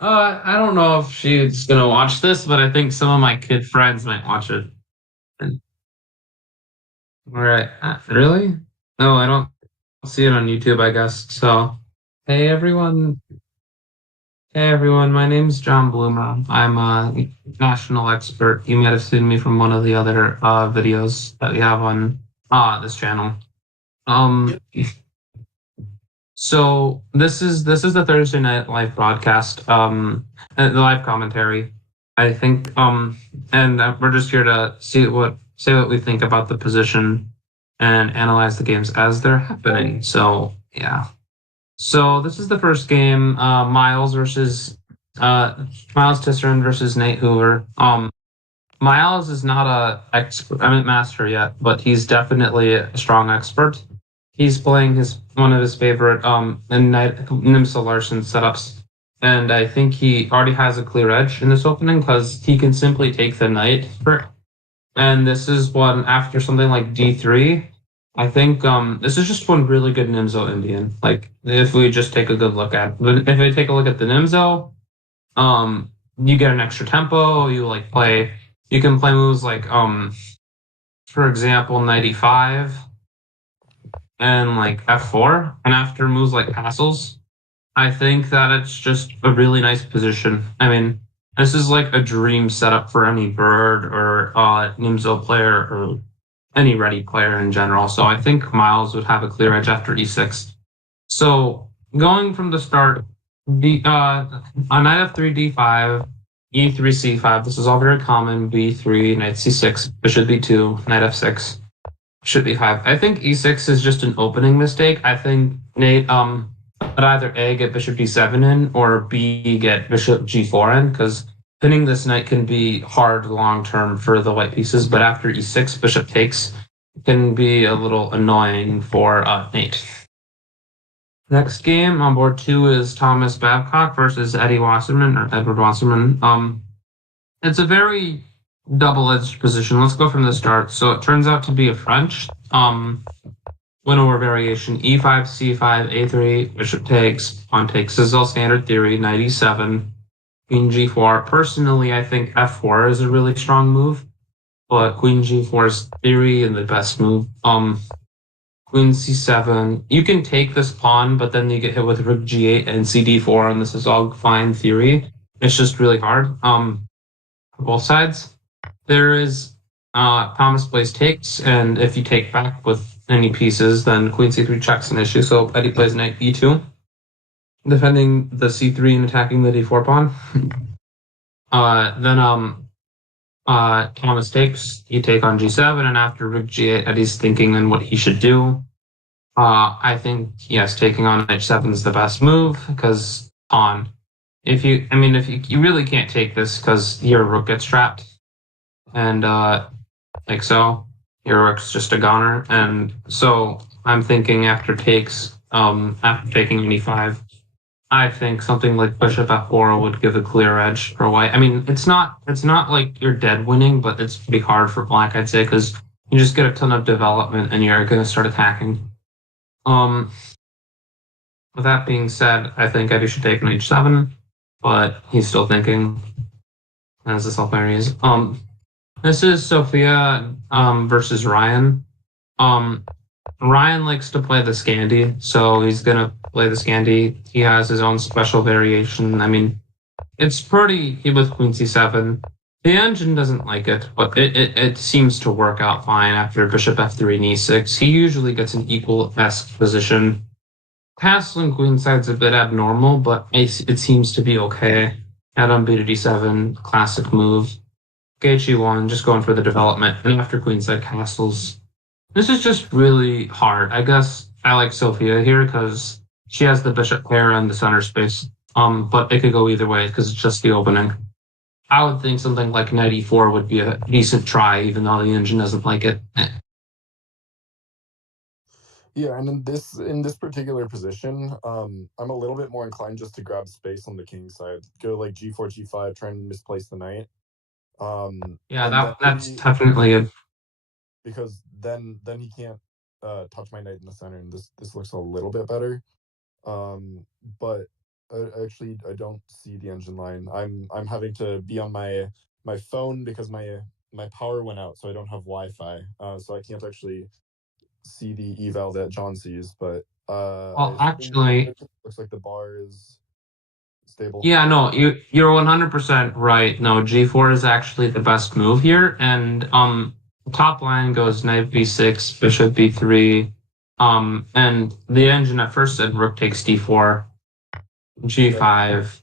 I don't know if she's gonna watch this, but I think some of my kid friends might watch it. And, all right, really? No, I don't see it on YouTube, I guess. So, hey everyone, hey everyone, my name's John Bloomer. I'm a national expert. You might have seen me from one of the other videos that we have on this channel. Um, Yep. so this is the Thursday night live broadcast, the live commentary. I think, and we're just here to say what we think about the position and analyze the games as they're happening. So yeah. So this is the first game, uh Miles Tisserand versus Nate Hoover. Miles is not a expert, I mean master yet, but he's definitely a strong expert. He's playing his one of his favorite Nimsa Larson setups, and I think he already has a clear edge in this opening because he can simply take the knight for. And this is one after something like D3. I think this is just one really good Nimzo Indian. Like if we just take a good look at, if we take a look at the Nimzo, you get an extra tempo. You can play moves like for example, 95 and like F4, and after moves like castles, I think that it's just a really nice position. I mean, this is like a dream setup for any bird or Nimzo player or any ready player in general. So I think Miles would have a clear edge after E6. So going from the start, on knight f3 d5, e3 c5. This is all very common. b3, knight c6, bishop b2, knight f6, should be five. I think e6 is just an opening mistake. I think Nate would either A get bishop d7 in or B get bishop g4 in because pinning this knight can be hard long term for the white pieces. But after e6, bishop takes can be a little annoying for Nate. Next game on board two is Thomas Babcock versus Eddie Wasserman or Edward Wasserman. It's a very double-edged position. Let's go from the start. So it turns out to be a French win-over variation: e5, c5, a3, bishop takes, pawn takes. This is all standard theory. Knight e7, queen g4. Personally, I think f4 is a really strong move, but queen g4 is theory and the best move. Queen c7. You can take this pawn, but then you get hit with rook g8 and cd4, and this is all fine theory. It's just really hard. Both sides. There is Thomas plays takes, and if you take back with any pieces, then queen c3 checks an issue. So Eddie plays knight e2, defending the c3 and attacking the d4 pawn. Then Thomas takes, you take on g7, and after rook g8, Eddie's thinking on what he should do. I think yes, taking on h7 is the best move because pawn. If you really can't take this because your rook gets trapped, and like so, your rook's just a goner, and so I'm thinking after taking e5, I think something like bishop f4 would give a clear edge for white. I mean, it's not like you're dead winning, but it's pretty hard for black, I'd say, because you just get a ton of development and you're going to start attacking. Um, with that being said, I think Eddie should take an h7, but he's still thinking, as this all varies. This is Sophia versus Ryan. Um, Ryan likes to play the Scandi, so he's gonna play the Scandi. He has his own special variation. I mean, it's pretty he with Queen C7. The engine doesn't like it, but it seems to work out fine after Bishop F3 and E6. He usually gets an equal-esque position. Castle and Queenside's a bit abnormal, but it seems to be okay. Adam B to D7, classic move. KG1, just going for the development. And after Queenside castles, this is just really hard. I guess I like Sophia here because she has the bishop pair and the center space. But it could go either way because it's just the opening. I would think something like knight e4 would be a decent try, even though the engine doesn't like it. Yeah, and in this particular position, I'm a little bit more inclined just to grab space on the king side, go like g4, g5, try and misplace the knight, Yeah, and then that's maybe definitely a because then he can't touch my knight in the center, and this looks a little bit better. Um, but I don't see the engine line. I'm having to be on my phone because my power went out, so I don't have Wi-Fi. So I can't actually see the eval that John sees. But I Well, assume actually, it looks like the bar is stable. yeah, no, you're 100% right. No, G4 is actually the best move here, and top line goes knight b6, bishop b3, and the engine at first said rook takes d4, Yep. g5.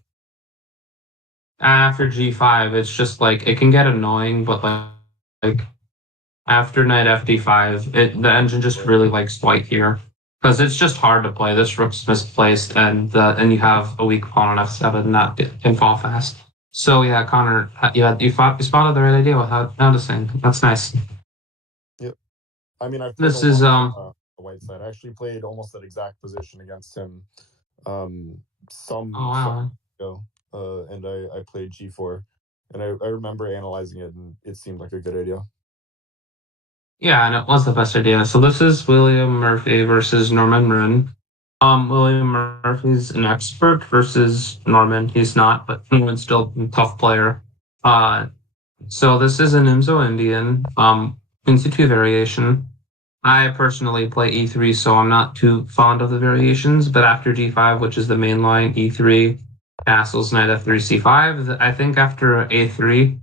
After g5, it's just like it can get annoying, but like after knight fd5, the engine just really likes white here because it's just hard to play. This rook's misplaced, and you have a weak pawn on f7 that can fall fast. So yeah, Connor, you spotted the right idea with how noticing. That's nice. Yep. I mean, I've played a This is lot the white side. I actually played almost that exact position against him um oh some wow. ago. And I played G4, and I remember analyzing it, and it seemed like a good idea. Yeah, and it was the best idea. So this is William Murphy versus Norman Marin. William Murphy's an expert versus Norman. He's not, but Norman's still a tough player. Uh, so this is an IMSO Indian, into two variation. I personally play E3, so I'm not too fond of the variations. But after G5, which is the main line, E3, castles, knight F3, C5. I think after A3,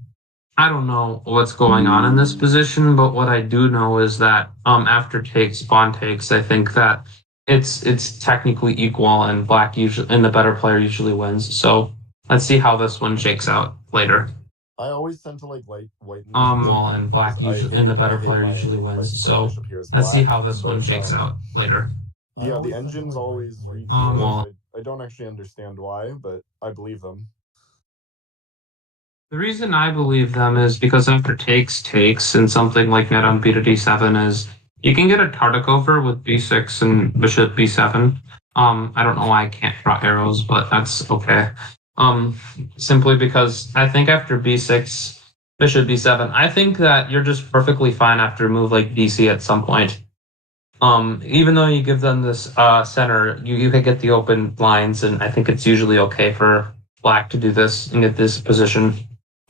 I don't know what's going on in this position, but what I do know is that after takes, pawn takes, I think that it's technically equal, and black usually and the better player usually wins. So let's see how this one shakes out later. I always tend to like white in these Well, and because black usually and the I better hate player usually my wins. square So bishop here is let's see black. how this one But shakes out later. yeah, the engines always read zeros. Well, I don't actually understand why, but I believe them. the reason I believe them is because after takes, and something like knight on b to d7 is you can get a Tartikover with b6 and bishop b7. I don't know why I can't draw arrows, but that's okay. Simply because I think after b6, bishop b7, I think that you're just perfectly fine after a move like bc at some point. Even though you give them this center, you can get the open lines, and I think it's usually okay for black to do this and get this position.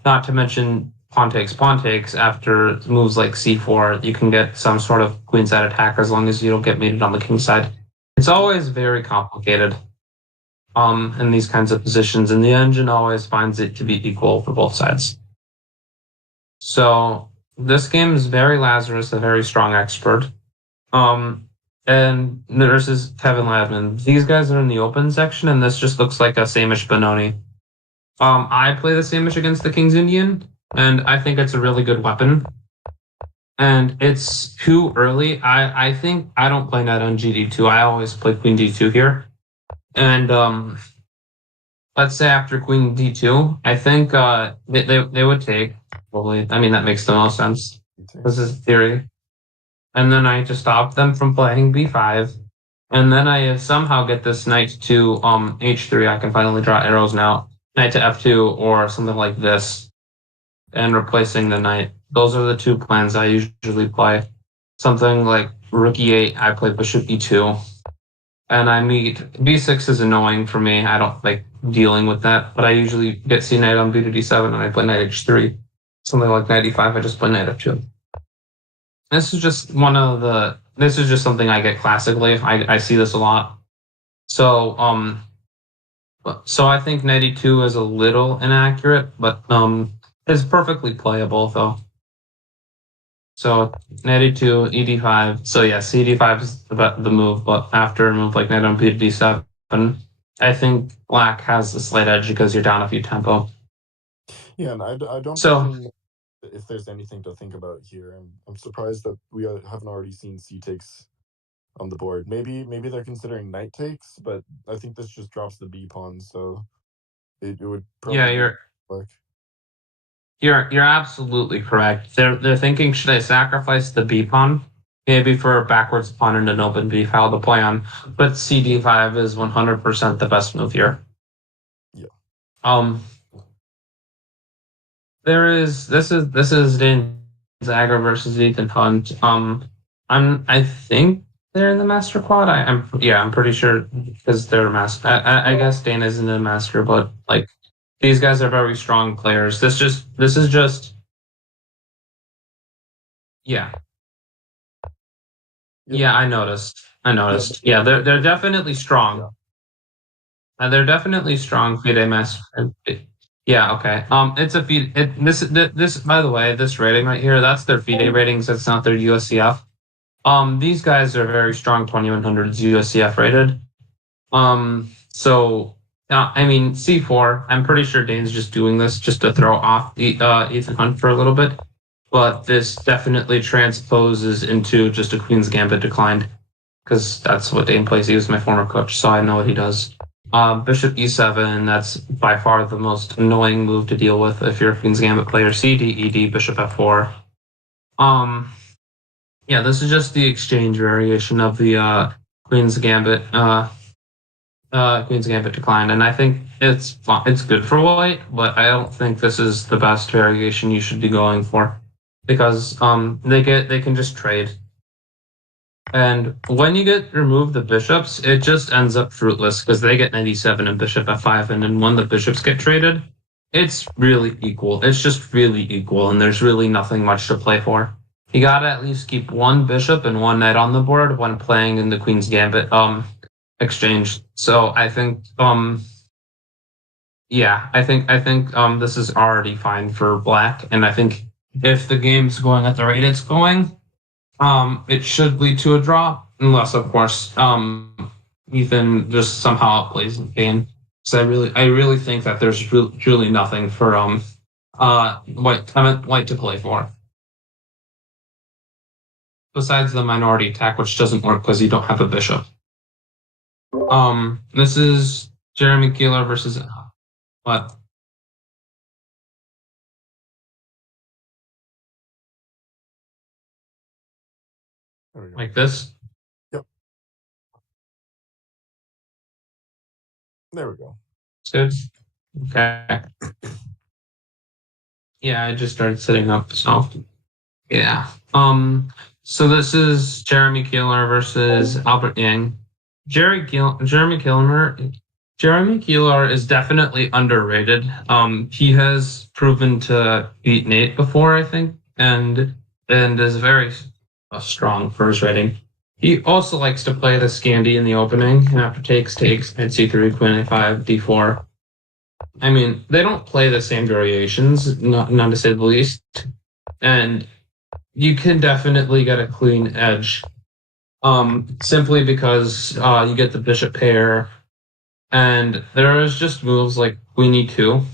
Not to mention pawn takes after moves like c4, you can get some sort of queenside attack as long as you don't get mated on the king side. It's always very complicated in these kinds of positions, and the engine always finds it to be equal for both sides. So this game is very Lazarus, a very strong expert. And versus Kevin Ladman. These guys are in the open section, and this just looks like a Samish Benoni. I play the Samish against the King's Indian, and I think it's a really good weapon. And it's too early. I think I don't play knight on GD2. I always play Queen D2 here. And let's say after Queen D2, I think they would take, probably. I mean, that makes the most sense. This is theory. And then I just stop them from playing b5. And then I somehow get this knight to h3. I can finally draw arrows now. Knight to f2 or something like this, and replacing the knight. Those are the two plans I usually play. Something like rook e8, I play bishop e2. And I meet b6 is annoying for me. I don't like dealing with that, but I usually get c knight on b to d7 and I play knight h3. Something like knight e5, I just play knight f2. This is just this is just something I get classically. I see this a lot. So so I think 92 is a little inaccurate, but it's perfectly playable though. So 92, ED5. So yeah, CD5 is the move, but after a move like knight on B to D7, I think black has the slight edge because you're down a few tempo. Yeah, and I don't So actually know if there's anything to think about here. I'm surprised that we haven't already seen c takes on the board. Maybe they're considering knight takes, but I think this just drops the b pawn, so it would yeah, probably work. you're absolutely correct. They're thinking, should I sacrifice the B pawn? Maybe for a backwards pawn and an open B file to play on. But CD5 is 100% the best move here. Yeah. This is Dan Zager versus Ethan Hunt. I think they're in the master quad. I'm pretty sure because they're master. I guess Dana's in the master, but like these guys are very strong players. This is just yeah. Yep. Yeah, I noticed. Yeah, they're definitely strong. They're definitely strong FIDE master. Yeah, okay. It's a feed. This by the way, this rating right here, that's their FIDE ratings. That's not their USCF. These guys are very strong 2100s USCF rated. So I mean C4. I'm pretty sure Dane's just doing this just to throw off Ethan Hunt for a little bit, but this definitely transposes into just a Queen's Gambit declined because that's what Dane plays. He was my former coach, so I know what he does. Bishop E7. That's by far the most annoying move to deal with if you're a Queen's Gambit player. CD ED Bishop F4. Yeah, this is just the exchange variation of the Queen's Gambit. Queen's Gambit declined, and I think it's good for white, but I don't think this is the best variation you should be going for because they can just trade, and when you get remove the bishops, it just ends up fruitless because they get 97 and bishop f5, and then when the bishops get traded, it's really equal. It's just really equal, and there's really nothing much to play for. You gotta at least keep one bishop and one knight on the board when playing in the Queen's Gambit exchange. So I think this is already fine for black, and I think if the game's going at the rate it's going, it should lead to a draw, unless of course Ethan just somehow outplays the game. So I really think that there's truly nothing for white to play for. Besides the minority attack, which doesn't work because you don't have a bishop. This is Jeremy Keeler versus what? Like this? Yep. There we go. It's good. Okay. Yeah, I just started setting up, so yeah. So this is Jeremy Keeler versus Albert Yang. Jeremy Keeler is definitely underrated. He has proven to beat Nate before, I think, and is very strong for his rating. He also likes to play the Scandi in the opening, and after takes, knight c3, queen a5, d4. I mean, they don't play the same variations, none to say the least, and you can definitely get a clean edge. Simply because you get the bishop pair, and there is just moves like queen e2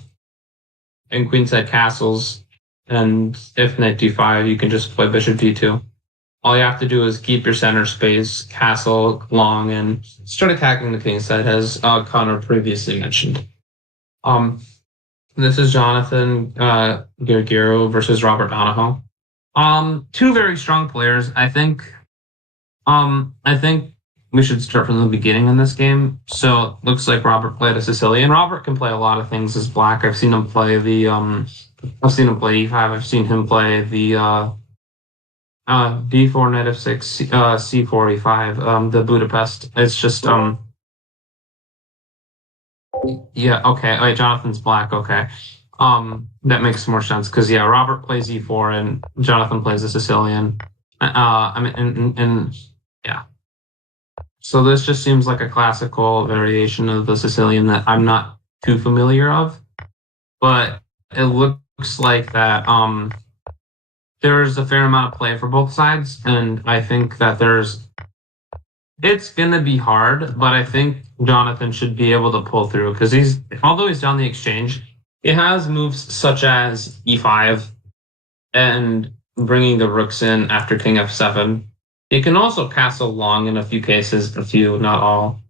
and queenside castles, and if knight d5, you can just play bishop d2. All you have to do is keep your center space, castle long, and start attacking the queenside, as Connor previously mentioned. This is Jonathan Guerrero versus Robert Donahoe. Two very strong players, I think. I think we should start from the beginning in this game. So it looks like Robert played a Sicilian. Robert can play a lot of things as black. I've seen him play the I've seen him play e5. I've seen him play the d4 knight f6 c4 e5 the Budapest. It's just yeah, okay. Wait, Jonathan's black, okay. That makes more sense because yeah, Robert plays e4 and Jonathan plays a Sicilian. I mean, and yeah. So this just seems like a classical variation of the Sicilian that I'm not too familiar of, but it looks like that there's a fair amount of play for both sides, and I think that it's gonna be hard, but I think Jonathan should be able to pull through because although he's done the exchange, he has moves such as e5 and bringing the rooks in after king f7. He can also castle long in a few cases, not all.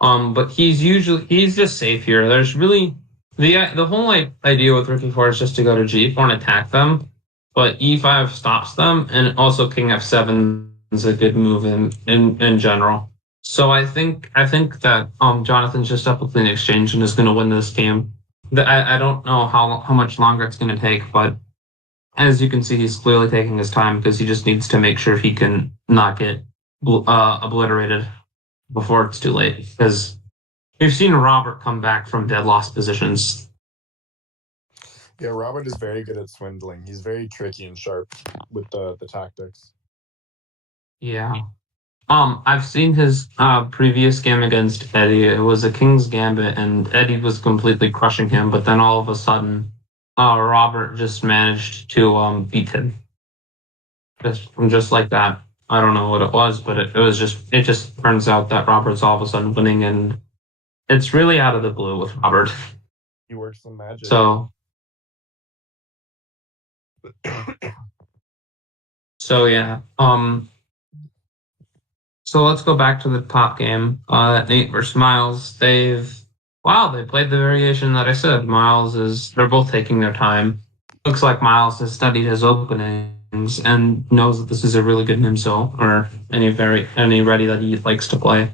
But he's just safe here. There's really the whole idea with rook e4 is just to go to g4 and attack them, but e5 stops them, and also king f7 is a good move in general. So I think that Jonathan's just up with clean exchange and is going to win this game. I don't know how much longer it's going to take, but as you can see, he's clearly taking his time because he just needs to make sure he can not get obliterated before it's too late, because we've seen Robert come back from dead lost positions. Yeah, Robert is very good at swindling. He's very tricky and sharp with the tactics. Yeah. I've seen his previous game against Eddie. It was a King's Gambit, and Eddie was completely crushing him. But then all of a sudden, Robert just managed to beat him, just like that. I don't know what it was, but it just turns out that Robert's all of a sudden winning, and it's really out of the blue with Robert. He works some magic. So yeah. So let's go back to the top game. Nate versus Miles. They played the variation that I said. They're both taking their time. Looks like Miles has studied his openings and knows that this is a really good Nimzo or any ready that he likes to play.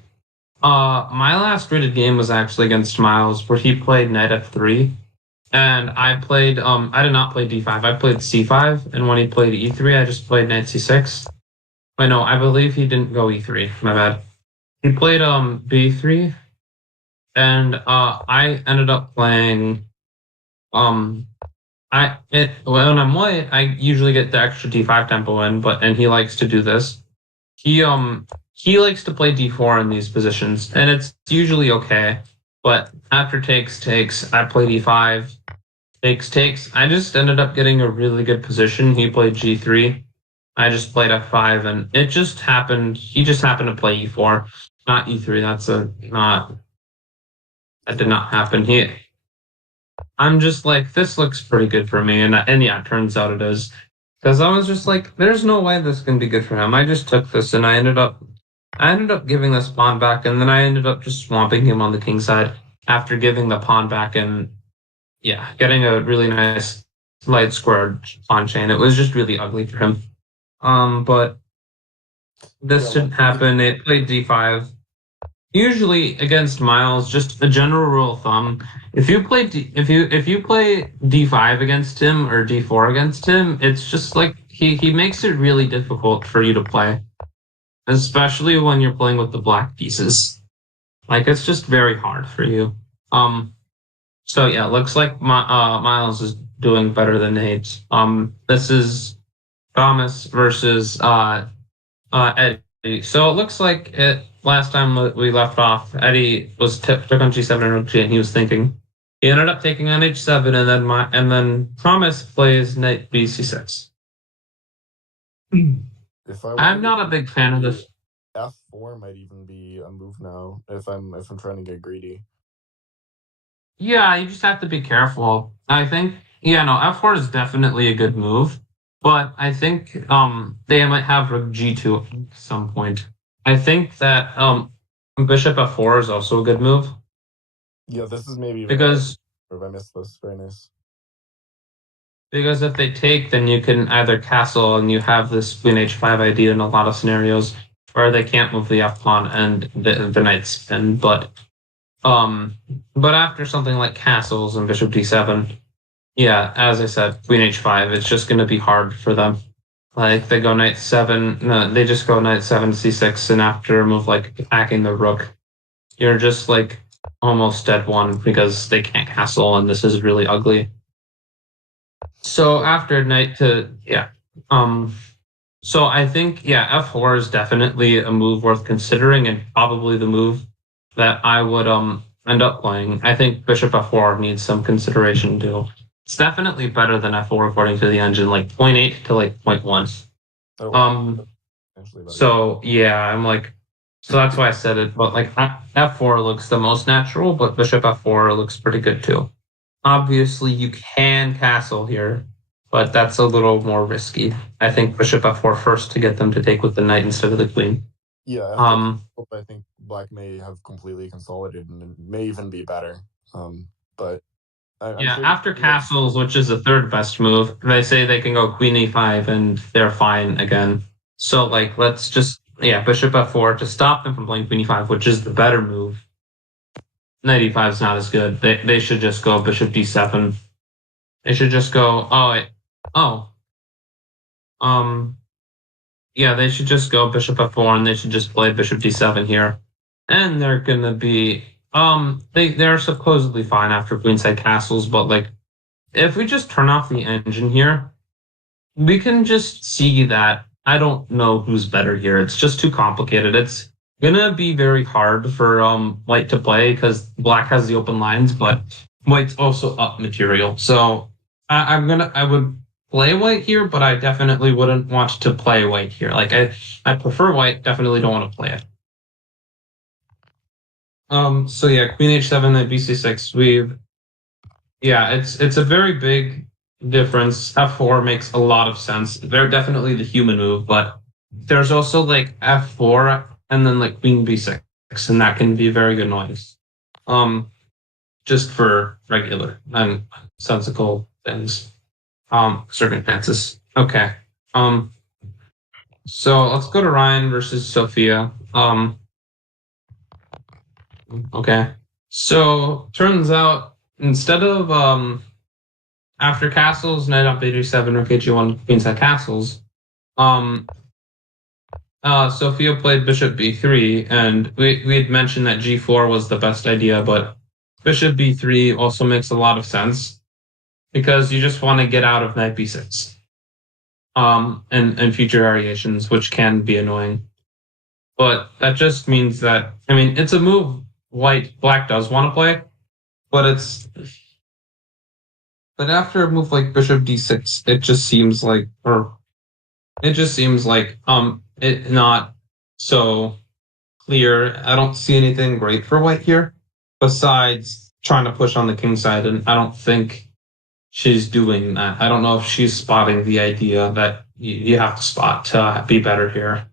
My last rated game was actually against Miles, where he played Knight F3. And I did not play D5. I played C5, and when he played E3, I just played Knight C6. I believe he didn't go E3. My bad. He played B3, and I ended up playing when I'm white, I usually get the extra D5 tempo in, and he likes to do this. He likes to play D4 in these positions, and it's usually okay. But after takes, I play D5. Takes. I just ended up getting a really good position. He played G3. I just played F5, and it just happened. He just happened to play E4, not E3. That did not happen. I'm just like, this looks pretty good for me, and yeah, it turns out it is. Because I was just like, there's no way this can be good for him. I just took this, and I ended up giving this pawn back, and then I ended up just swamping him on the king side after giving the pawn back, and yeah, getting a really nice light squared pawn chain. It was just really ugly for him. But this didn't happen. It played D5. Usually against Miles, just a general rule of thumb: if you play D5 against him or D4 against him, it's just like he makes it really difficult for you to play, especially when you're playing with the black pieces. Like, it's just very hard for you. So yeah, looks like Miles is doing better than Nate. This is Thomas versus Eddie. So it looks like last time we left off, Eddie took on G7 and Rook G, and he was thinking. He ended up taking on H7, and then Thomas plays Knight BC6. I'm not a big fan of this. F4 might even be a move now if I'm trying to get greedy. Yeah, you just have to be careful. I think F4 is definitely a good move. But I think they might have Rook G2 at some point. I think that Bishop F4 is also a good move. Yeah, this is maybe because if I missed this, very nice. Because if they take, then you can either castle, and you have this Queen H5 idea in a lot of scenarios where they can't move the F pawn and the knight spin. But after something like castles and Bishop D7. Yeah, as I said, Queen H5, it's just going to be hard for them. Like, they go Knight 7, no, they just go Knight 7 C6, and after a move like attacking the rook, you're just like almost dead one because they can't castle, and this is really ugly. So after Knight to, so I think, F4 is definitely a move worth considering, and probably the move that I would end up playing. I think Bishop F4 needs some consideration too. It's definitely better than F4 according to the engine, like 0.8 to like 0.1. So yeah, so that's why I said it. But like F4 looks the most natural, but Bishop F4 looks pretty good too. Obviously, you can castle here, but that's a little more risky. I think Bishop F4 first to get them to take with the knight instead of the queen. Yeah, I think Black may have completely consolidated and may even be better. But after castles, which is the third best move, they say they can go Queen E5 and they're fine again. So like, let's just Bishop F4 to stop them from playing Queen E5, which is the better move. Knight E5 is not as good. They should just go Bishop D7. They should just go. Yeah, they should just go bishop f4 and they should just play bishop d7 here. And they're gonna be they're supposedly fine after queenside castles, but like if we just turn off the engine here, we can just see that I don't know who's better here. It's just too complicated. It's gonna be very hard for white to play because black has the open lines, but white's also up material. So I would play white here, but I definitely wouldn't want to play white here. Like I prefer white, definitely don't want to play it. So yeah, Queen H7, then BC6. Yeah, it's a very big difference. F4 makes a lot of sense. They're definitely the human move, but there's also like F4 and then like Queen B6, and that can be very good noise. Just for regular and sensical things. Circumstances. Okay. So let's go to Ryan versus Sophia. Okay. So turns out instead of after castles, knight up a7 or kg1 queenside castles, Sophia played bishop b3, and we had mentioned that g4 was the best idea, but bishop b3 also makes a lot of sense because you just want to get out of knight b6 and future variations, which can be annoying. But that just means that, I mean, it's a move black does want to play, but after a move like bishop d6, it just seems like it not so clear. I don't see anything great for white here besides trying to push on the king side, and I don't think she's doing that. I don't know if she's spotting the idea that you have to spot to be better here.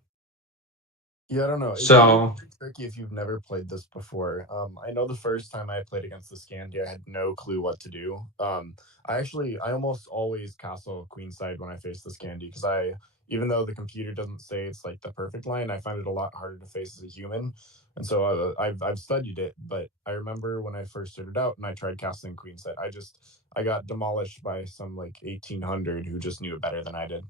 Yeah, I don't know. So It's tricky if you've never played this before. I know the first time I played against the Scandi, I had no clue what to do. I almost always castle queenside when I face the Scandi because even though the computer doesn't say it's like the perfect line, I find it a lot harder to face as a human. And so I've studied it, but I remember when I first started out and I tried castling queenside, I got demolished by some like 1800 who just knew it better than I did.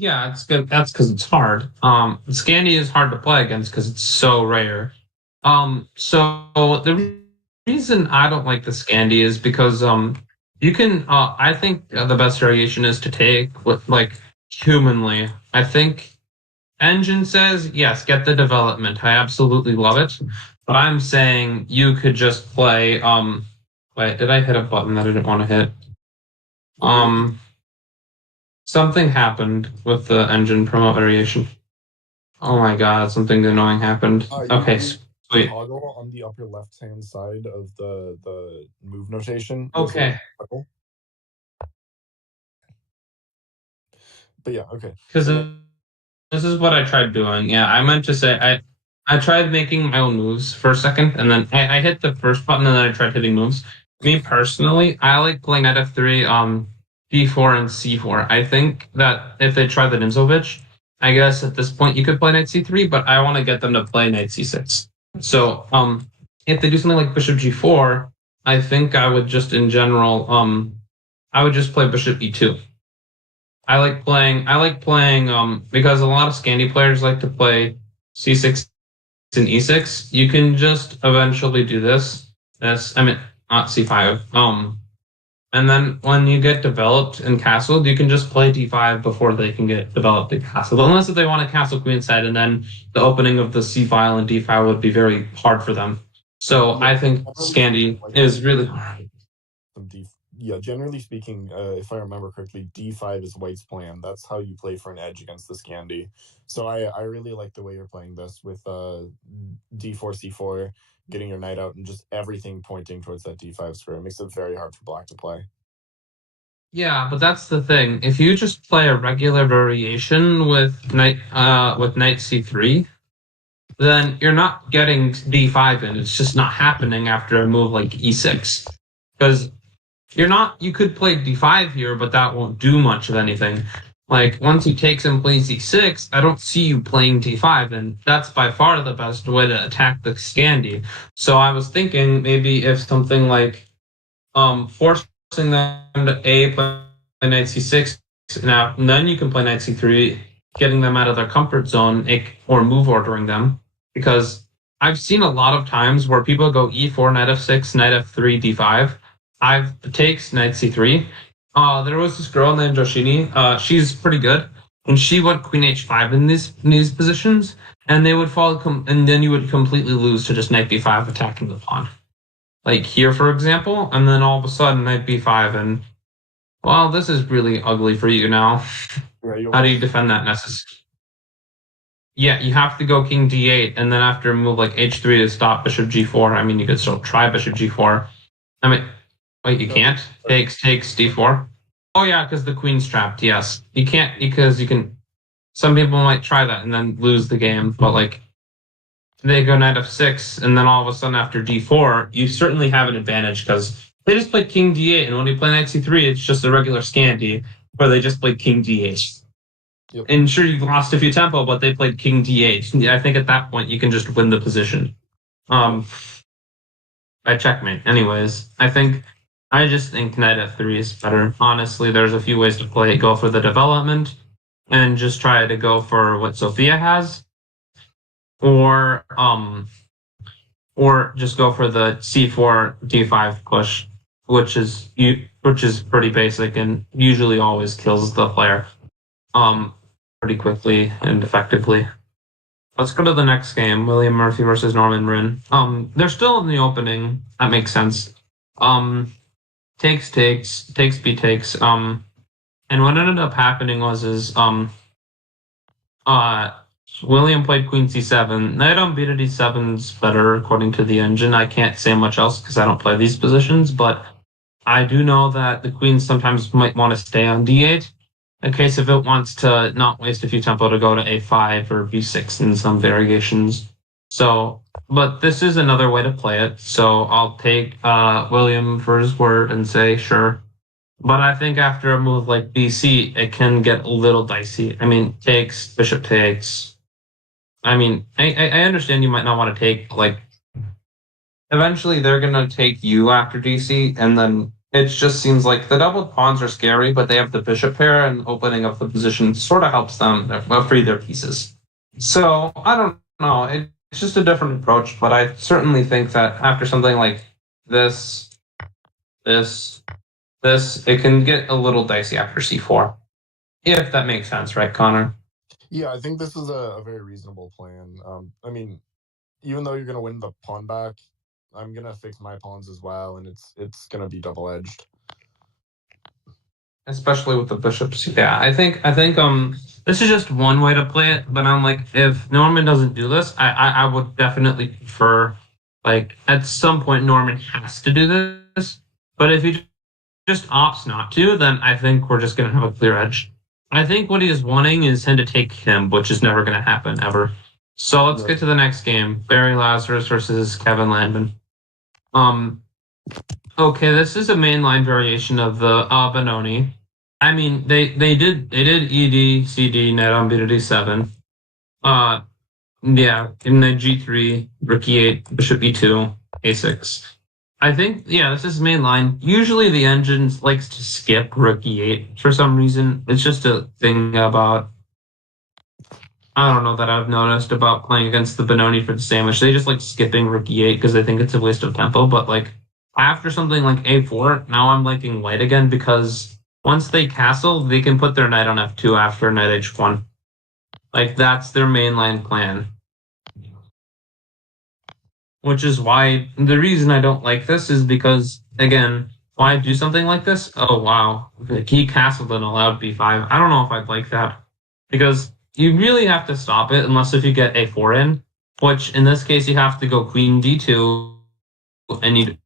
yeah, it's good. That's because it's hard. Scandi is hard to play against because it's so rare. So the reason I don't like the Scandi is because you can I think the best variation is to take with like humanly. I think Engine says yes, get the development. I absolutely love it, but I'm saying you could just play. Wait, did I hit a button that I didn't want to hit? Um, Something happened with the engine promote variation. Oh my god, something annoying happened. Okay, sweet. Toggle on the upper left-hand side of the move notation. Okay. But yeah, okay. Because this is what I tried doing. Yeah, I meant to say I tried making my own moves for a second, and then I hit the first button, and then I tried hitting moves. Me personally, I like playing knight f3, d4 and c4. I think that if they try the Nimzovich, I guess at this point you could play knight c3, but I want to get them to play knight c6. So if they do something like bishop g4, I think I would just in general I would just play bishop e2. I like playing because a lot of Scandi players like to play c6 and e6. You can just eventually do this. I mean not c5. And then when you get developed and castled, you can just play d5 before they can get developed and castled. Unless if they want to castle queenside, and then the opening of the c file and d file would be very hard for them. So I think Scandi is really hard. Yeah, generally speaking, if I remember correctly, d5 is white's plan. That's how you play for an edge against the Scandi. So I really like the way you're playing this with d4, c4, getting your knight out, and just everything pointing towards that d5 square. It makes it very hard for black to play. Yeah, but that's the thing. If you just play a regular variation with knight c3, then you're not getting d5 in. It's just not happening after a move like e6. Because you could play d5 here, but that won't do much of anything. Like, once he takes and plays e6, I don't see you playing d5, and that's by far the best way to attack the Scandi. So I was thinking maybe if something like forcing them to play knight c6, now, and then you can play knight c3, getting them out of their comfort zone or move ordering them, because I've seen a lot of times where people go e4, knight f6, knight f3, d5. I've takes knight c3. There was this girl named Joshini. She's pretty good, and she went queen h5 in these positions, and they would fall, and then you would completely lose to just knight b5 attacking the pawn, like here for example, and then all of a sudden knight b5, and well, this is really ugly for you now. Right, How do you defend that necessarily? Yeah, you have to go king d8, and then after a move like h3 to stop bishop g4. I mean, you could still try bishop g4. I mean, wait, you can't? Takes d4. Oh yeah, because the queen's trapped. Yes, you can't, because you can. Some people might try that and then lose the game, but like they go knight f6, and then all of a sudden after d4, you certainly have an advantage because they just played king d8, and when you play knight c3, it's just a regular Scandi where they just played king d8. Yep. And sure, you lost a few tempo, but they played king d8. I think at that point you can just win the position. By checkmate. Anyways, I just think knight f3 is better. Honestly, there's a few ways to play it. Go for the development, and just try to go for what Sophia has, or just go for the c4 d5 push, which is pretty basic and usually always kills the player pretty quickly and effectively. Let's go to the next game, William Murphy versus Norman Rin. They're still in the opening. That makes sense. Takes b takes. And what ended up happening was William played queen c7. Knight on b to d7 is better according to the engine. I can't say much else because I don't play these positions, but I do know that the queen sometimes might want to stay on d8 in case if it wants to not waste a few tempo to go to a5 or b6 in some variations. So, but this is another way to play it. So I'll take William for his word and say sure. But I think after a move like bc, it can get a little dicey. I mean, takes, bishop takes. I mean, I understand you might not want to take, like, eventually they're going to take you after dc, and then it just seems like the doubled pawns are scary, but they have the bishop pair, and opening up the position sort of helps them free their pieces. So, I don't know. It's just a different approach, but I certainly think that after something like this, it can get a little dicey after c4. If that makes sense, right, Connor? Yeah, I think this is a very reasonable plan. I mean, even though you're going to win the pawn back, I'm going to fix my pawns as well, and it's going to be double-edged. Especially with the bishops. Yeah, I think this is just one way to play it, but I'm like, if Norman doesn't do this, I would definitely prefer, like, at some point Norman has to do this, but if he just opts not to, then I think we're just going to have a clear edge. I think what he is wanting is him to take him, which is never going to happen, ever. So let's get to the next game. Barry Lazarus versus Kevin Landman. Okay, this is a mainline variation of the Benoni. I mean, they did ED, CD, knight on b to d7. Yeah, in knight g3, rook e8, bishop e2, a6. I think, yeah, this is mainline. Usually the engine likes to skip rook e8 for some reason. It's just a thing about, I don't know, that I've noticed about playing against the Benoni for the sandwich. They just like skipping rook e8 because they think it's a waste of tempo. But like after something like a4, now I'm liking white again because once they castle, they can put their knight on f2 after knight h1. Like that's their mainline plan. Which is why the reason I don't like this is because, again, why do something like this? Oh, wow. He castled and allowed b5. I don't know if I'd like that. Because you really have to stop it unless if you get a4 in, which in this case you have to go queen d2, and you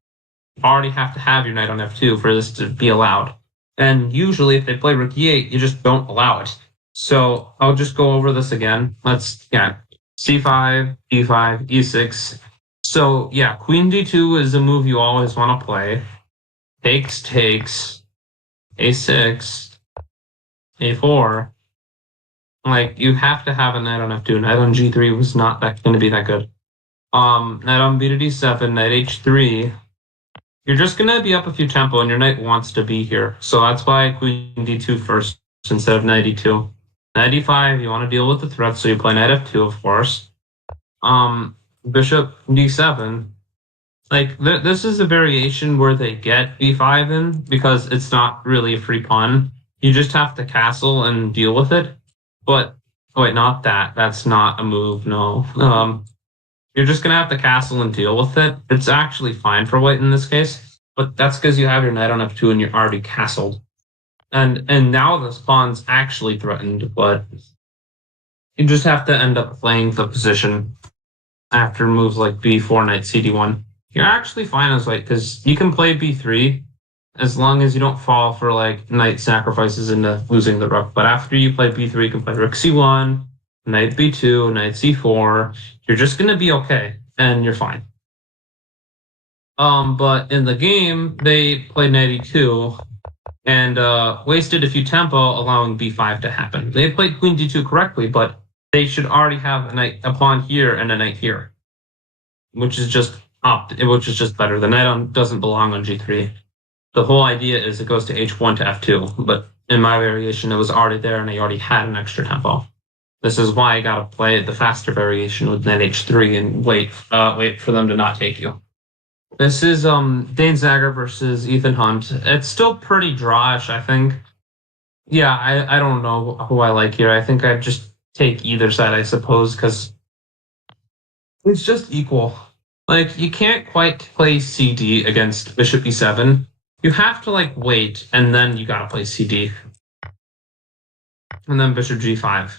already have to have your knight on f2 for this to be allowed. And usually if they play rook e8, you just don't allow it. So I'll just go over this again. c5, d5, e6. So, yeah, queen d2 is a move you always want to play. Takes, a6, a4. Like, you have to have a knight on f2. Knight on g3 was not going to be that good. Knight on b to d7, knight h3. You're just going to be up a few tempo, and your knight wants to be here. So that's why queen d2 first instead of knight e2. Knight e5, you want to deal with the threat, so you play knight f2, of course. Bishop d7. Like, this is a variation where they get b5 in, because it's not really a free pawn. You just have to castle and deal with it. But, oh wait, not that. That's not a move, no. You're just gonna have to castle and deal with it. It's actually fine for white in this case, but that's because you have your knight on f2 and you're already castled. And now this pawn's actually threatened, but you just have to end up playing the position after moves like b4, knight cd1. You're actually fine as white, because you can play b3 as long as you don't fall for like knight sacrifices into losing the rook. But after you play b3, you can play rook c1, knight b2, knight c4. You're just gonna be okay, and you're fine. But in the game, they played knight e2 and wasted a few tempo, allowing b5 to happen. They played queen d2 correctly, but they should already have a pawn here and a knight here, which is just better. The knight doesn't belong on g3. The whole idea is it goes to h1 to f2, but in my variation, it was already there, and I already had an extra tempo. This is why I gotta play the faster variation with knight h3 and wait for them to not take you. This is Dane Zager versus Ethan Hunt. It's still pretty drawish, I think. Yeah, I don't know who I like here. I think I'd just take either side, I suppose, because it's just equal. Like, you can't quite play CD against bishop e7. You have to, like, wait, and then you gotta play CD. And then bishop g5.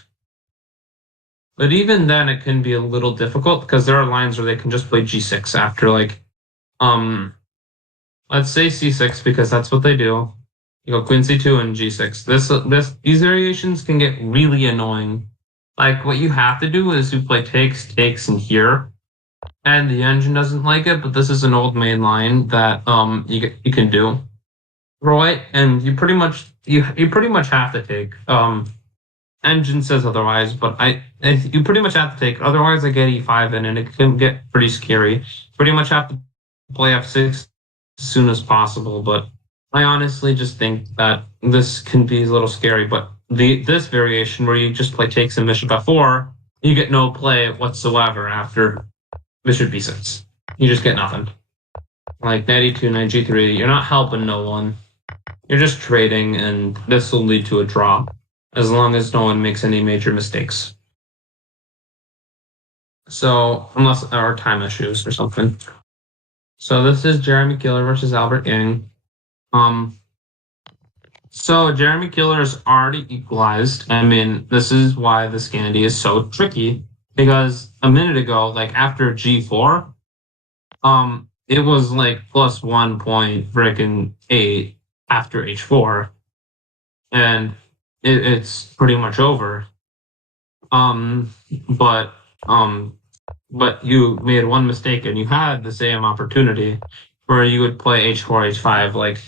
But even then, it can be a little difficult, because there are lines where they can just play g6 after, like, let's say c6, because that's what they do. You go queen c2 and g6. These variations can get really annoying. Like, what you have to do is you play takes, and here. And the engine doesn't like it, but this is an old main line that you can do. Right? And you pretty much have to take. Engine says otherwise, but you pretty much have to take. Otherwise, I get e5 in, and it can get pretty scary. Pretty much have to play f6 as soon as possible, but I honestly just think that this can be a little scary. But this variation where you just play takes and bishop f4, you get no play whatsoever after bishop b6. You just get nothing. Like knight e2, knight g3, you're not helping no one. You're just trading, and this will lead to a draw, as long as no one makes any major mistakes. So, unless there are time issues or something. So this is Jeremy Killer versus Albert Yang. So Jeremy Killer is already equalized. I mean, this is why this Scandi is so tricky, because a minute ago, like after G4, it was like plus 1.8 after H4, and it's pretty much over. But you made one mistake, and you had the same opportunity where you would play h4, h5. Like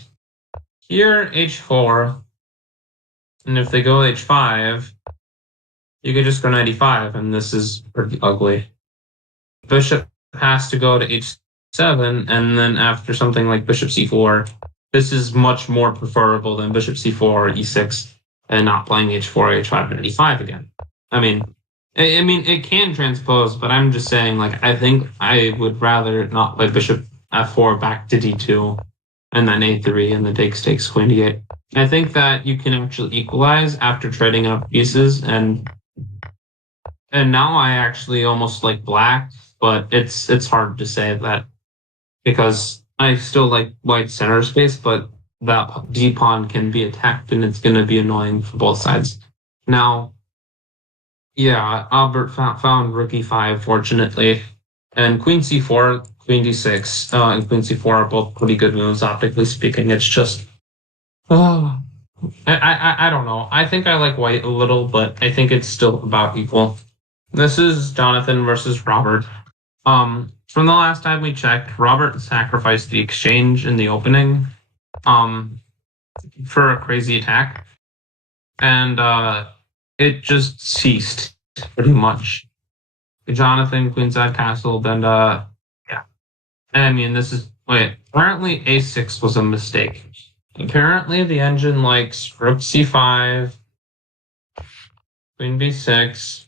here, h4, and if they go h5, you could just go knight e5, and this is pretty ugly. Bishop has to go to h7, and then after something like bishop c4, this is much more preferable than bishop c4 or e6, and not playing h4, h5, and e5 again. I mean, it can transpose, but I'm just saying, like, I think I would rather not play bishop f4 back to d2, and then a3, and then takes queen d8. I think that you can actually equalize after trading up pieces, and now I actually almost like black, but it's hard to say that, because I still like white center space, but that d pawn can be attacked, and it's going to be annoying for both sides. Now, yeah, Albert found rook e5, fortunately, and queen c4, queen d6, and queen c4 are both pretty good moves, optically speaking. It's just, I don't know. I think I like white a little, but I think it's still about equal. This is Jonathan versus Robert. From the last time we checked, Robert sacrificed the exchange in the opening, for a crazy attack, and it just ceased pretty much. Jonathan, queenside castle, then yeah. I mean, apparently a6 was a mistake. Apparently the engine likes rook c5, Queen b6.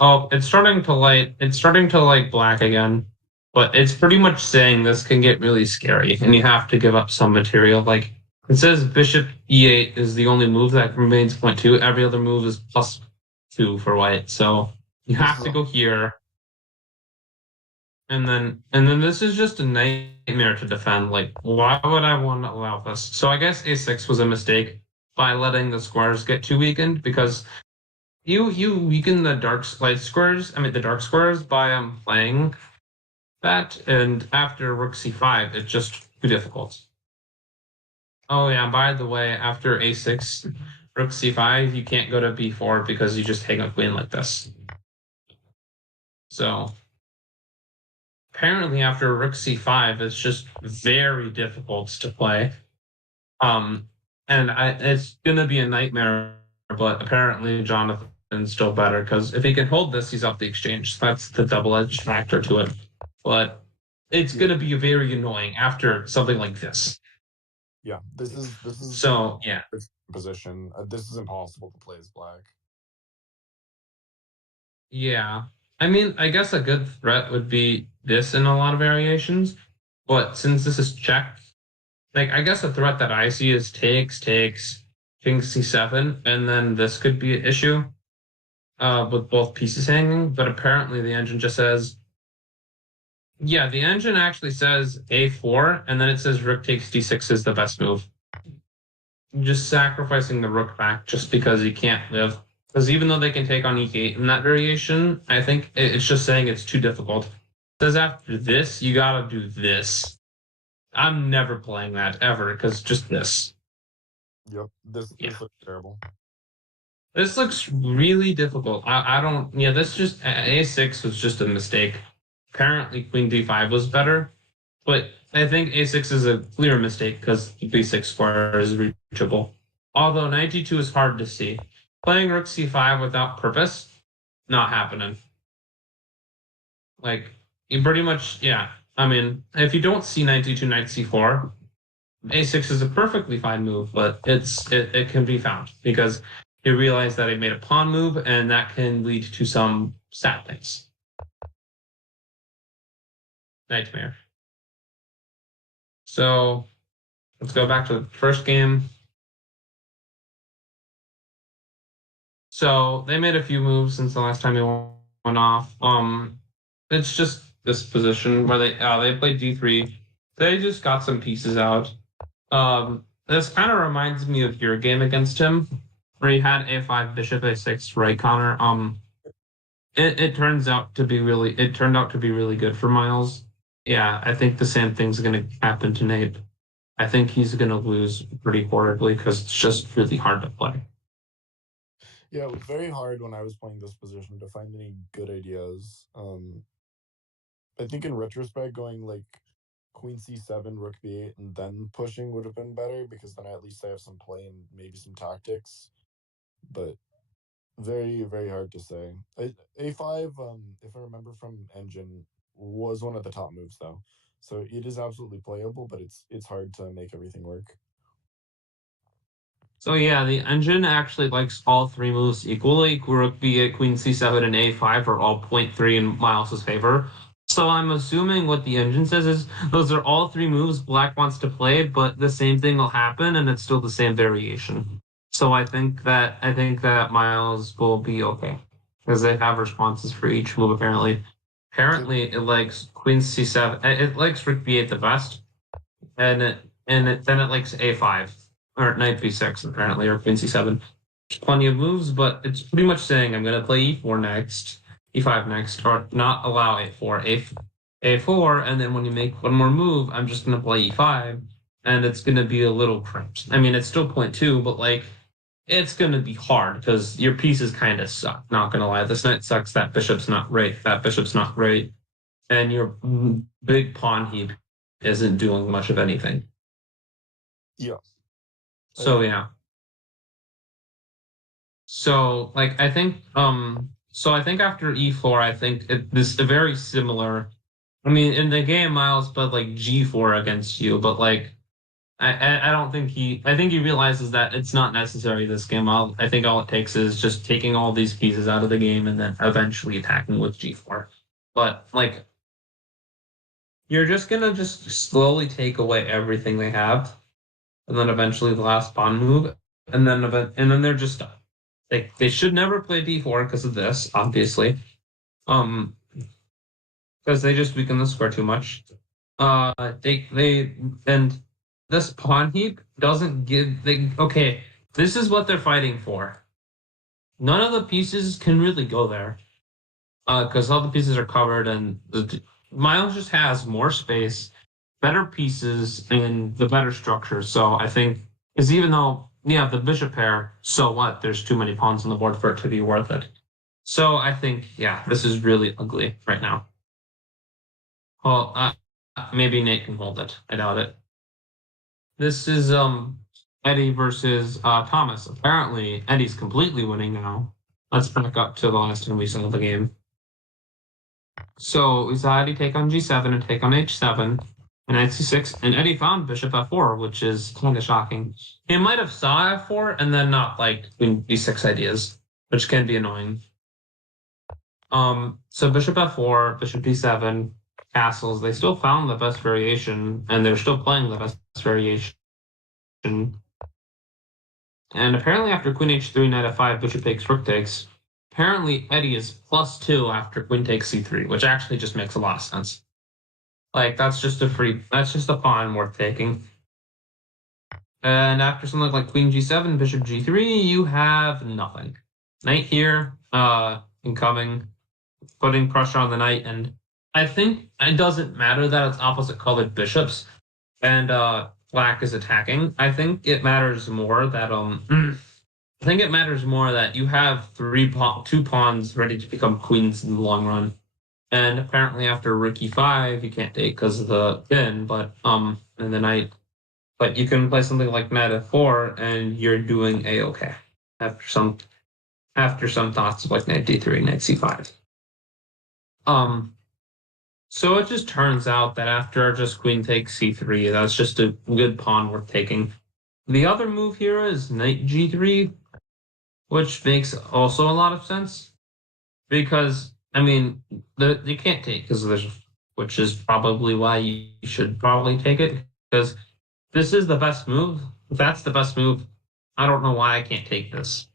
Oh, it's starting to light. It's starting to light black again, but it's pretty much saying this can get really scary, and you have to give up some material. Like it says, bishop e8 is the only move that remains point two. Every other move is +2 for white. So you have to go here, and then this is just a nightmare to defend. Like, why would I want to allow this? So I guess a6 was a mistake by letting the squares get too weakened because you weaken the light squares. I mean the dark squares by playing that, and after rook c5, it's just too difficult. Oh yeah, by the way, after a6, rook c5, you can't go to b4 because you just hang a queen like this. So apparently after rook c5, it's just very difficult to play. And it's gonna be a nightmare, but apparently Jonathan's still better because if he can hold this, he's off the exchange. That's the double-edged factor to it. But it's gonna be very annoying after something like this. Yeah, this is so yeah. Position. This is impossible to play as black. Yeah, I mean, I guess a good threat would be this in a lot of variations, but since this is checked, like I guess a threat that I see is takes, king c7, and then this could be an issue with both pieces hanging. But apparently the engine just says, yeah, the engine actually says a4, and then it says rook takes d6 is the best move. Just sacrificing the rook back just because you can't live. Because even though they can take on e8 in that variation, I think it's just saying it's too difficult. It says after this, you gotta do this. I'm never playing that ever because just this. Yep, this looks terrible. This looks really difficult. I don't. Yeah, this just a6 was just a mistake. Apparently, queen d5 was better, but I think a6 is a clear mistake because b6 square is reachable. Although knight d2 is hard to see. Playing rook c5 without purpose, not happening. Like you pretty much, yeah. I mean, if you don't see knight d2, knight c4, a6 is a perfectly fine move, but it can be found because you realize that I made a pawn move, and that can lead to some sad things. Nightmare. So let's go back to the first game. So they made a few moves since the last time we went off. It's just this position where they played d3. They just got some pieces out. This kind of reminds me of your game against him, where he had a5, bishop a6, right, Connor? It turned out to be really good for Miles. Yeah, I think the same thing's gonna happen to Nate. I think he's gonna lose pretty horribly because it's just really hard to play. Yeah, it was very hard when I was playing this position to find any good ideas. I think in retrospect, going like queen c7, rook b8, and then pushing would have been better because then at least I have some play and maybe some tactics. But very, very hard to say. A5, if I remember from Engine, was one of the top moves though, so it is absolutely playable, but it's hard to make everything work. So yeah, the engine actually likes all three moves equally. Rook b8, queen c7, and a5 are all 0.3 in Miles's favor. So I'm assuming what the engine says is those are all three moves Black wants to play, but the same thing will happen, and it's still the same variation. So I think that Miles will be okay because they have responses for each move. Apparently it likes queen c7. It likes rook b8 the best, and then it likes a5 or knight b6 apparently, or queen c7. Plenty of moves, but it's pretty much saying I'm going to play e4 next, e5 next, or not allow a4, a4, and then when you make one more move, I'm just going to play e5, and it's going to be a little crimped. I mean, it's still 0.2, but like it's going to be hard because your pieces kind of suck. Not going to lie, this knight sucks. That bishop's not great. That bishop's not great, and your big pawn heap isn't doing much of anything. Yeah. So yeah. So like I think after e4, I think this is very similar. I mean, in the game, Miles played like g4 against you, but like I don't think I think he realizes that it's not necessary this game. I think all it takes is just taking all these pieces out of the game and then eventually attacking with G4. But like, you're just gonna just slowly take away everything they have, and then eventually the last pawn move, and then they're just done. They should never play D4 because of this, obviously. Um, because they just weaken the square too much. They and this pawn heap doesn't give they okay. This is what they're fighting for. None of the pieces can really go there, because all the pieces are covered, and Miles just has more space, better pieces, and the better structure. So I think is even though yeah the bishop pair, so what? There's too many pawns on the board for it to be worth it. So I think yeah, this is really ugly right now. Well, maybe Nate can hold it. I doubt it. This is Eddie versus Thomas. Apparently, Eddie's completely winning now. Let's back up to the last time we saw the game. So we saw Eddie take on G7 and take on H7 and Knight C6, and Eddie found Bishop F4, which is kind of shocking. He might have saw F4 and then not like Queen B6 ideas, which can be annoying. So Bishop F4, Bishop D7, castles. They still found the best variation, and they're still playing the best variation. And apparently, after Queen H3, Knight F5, Bishop takes, Rook takes. Apparently, Eddie is +2 after Queen takes C3, which actually just makes a lot of sense. Like that's just a pawn worth taking. And after something like Queen G7, Bishop G3, you have nothing. Knight here, incoming, putting pressure on the knight, and I think it doesn't matter that it's opposite colored bishops and black is attacking. I think it matters more that I think it matters more that you have two pawns ready to become queens in the long run. And apparently after Rook E5, you can't take because of the pin, but and the knight. But you can play something like Knight F4 and you're doing A-okay after some thoughts of like Knight D3, Knight C5. So it just turns out that after just Queen takes C3, that's just a good pawn worth taking. The other move here is Knight G3, which makes also a lot of sense because I mean you can't take because there's, which is probably why you should probably take it because this is the best move. If that's the best move, I don't know why I can't take this.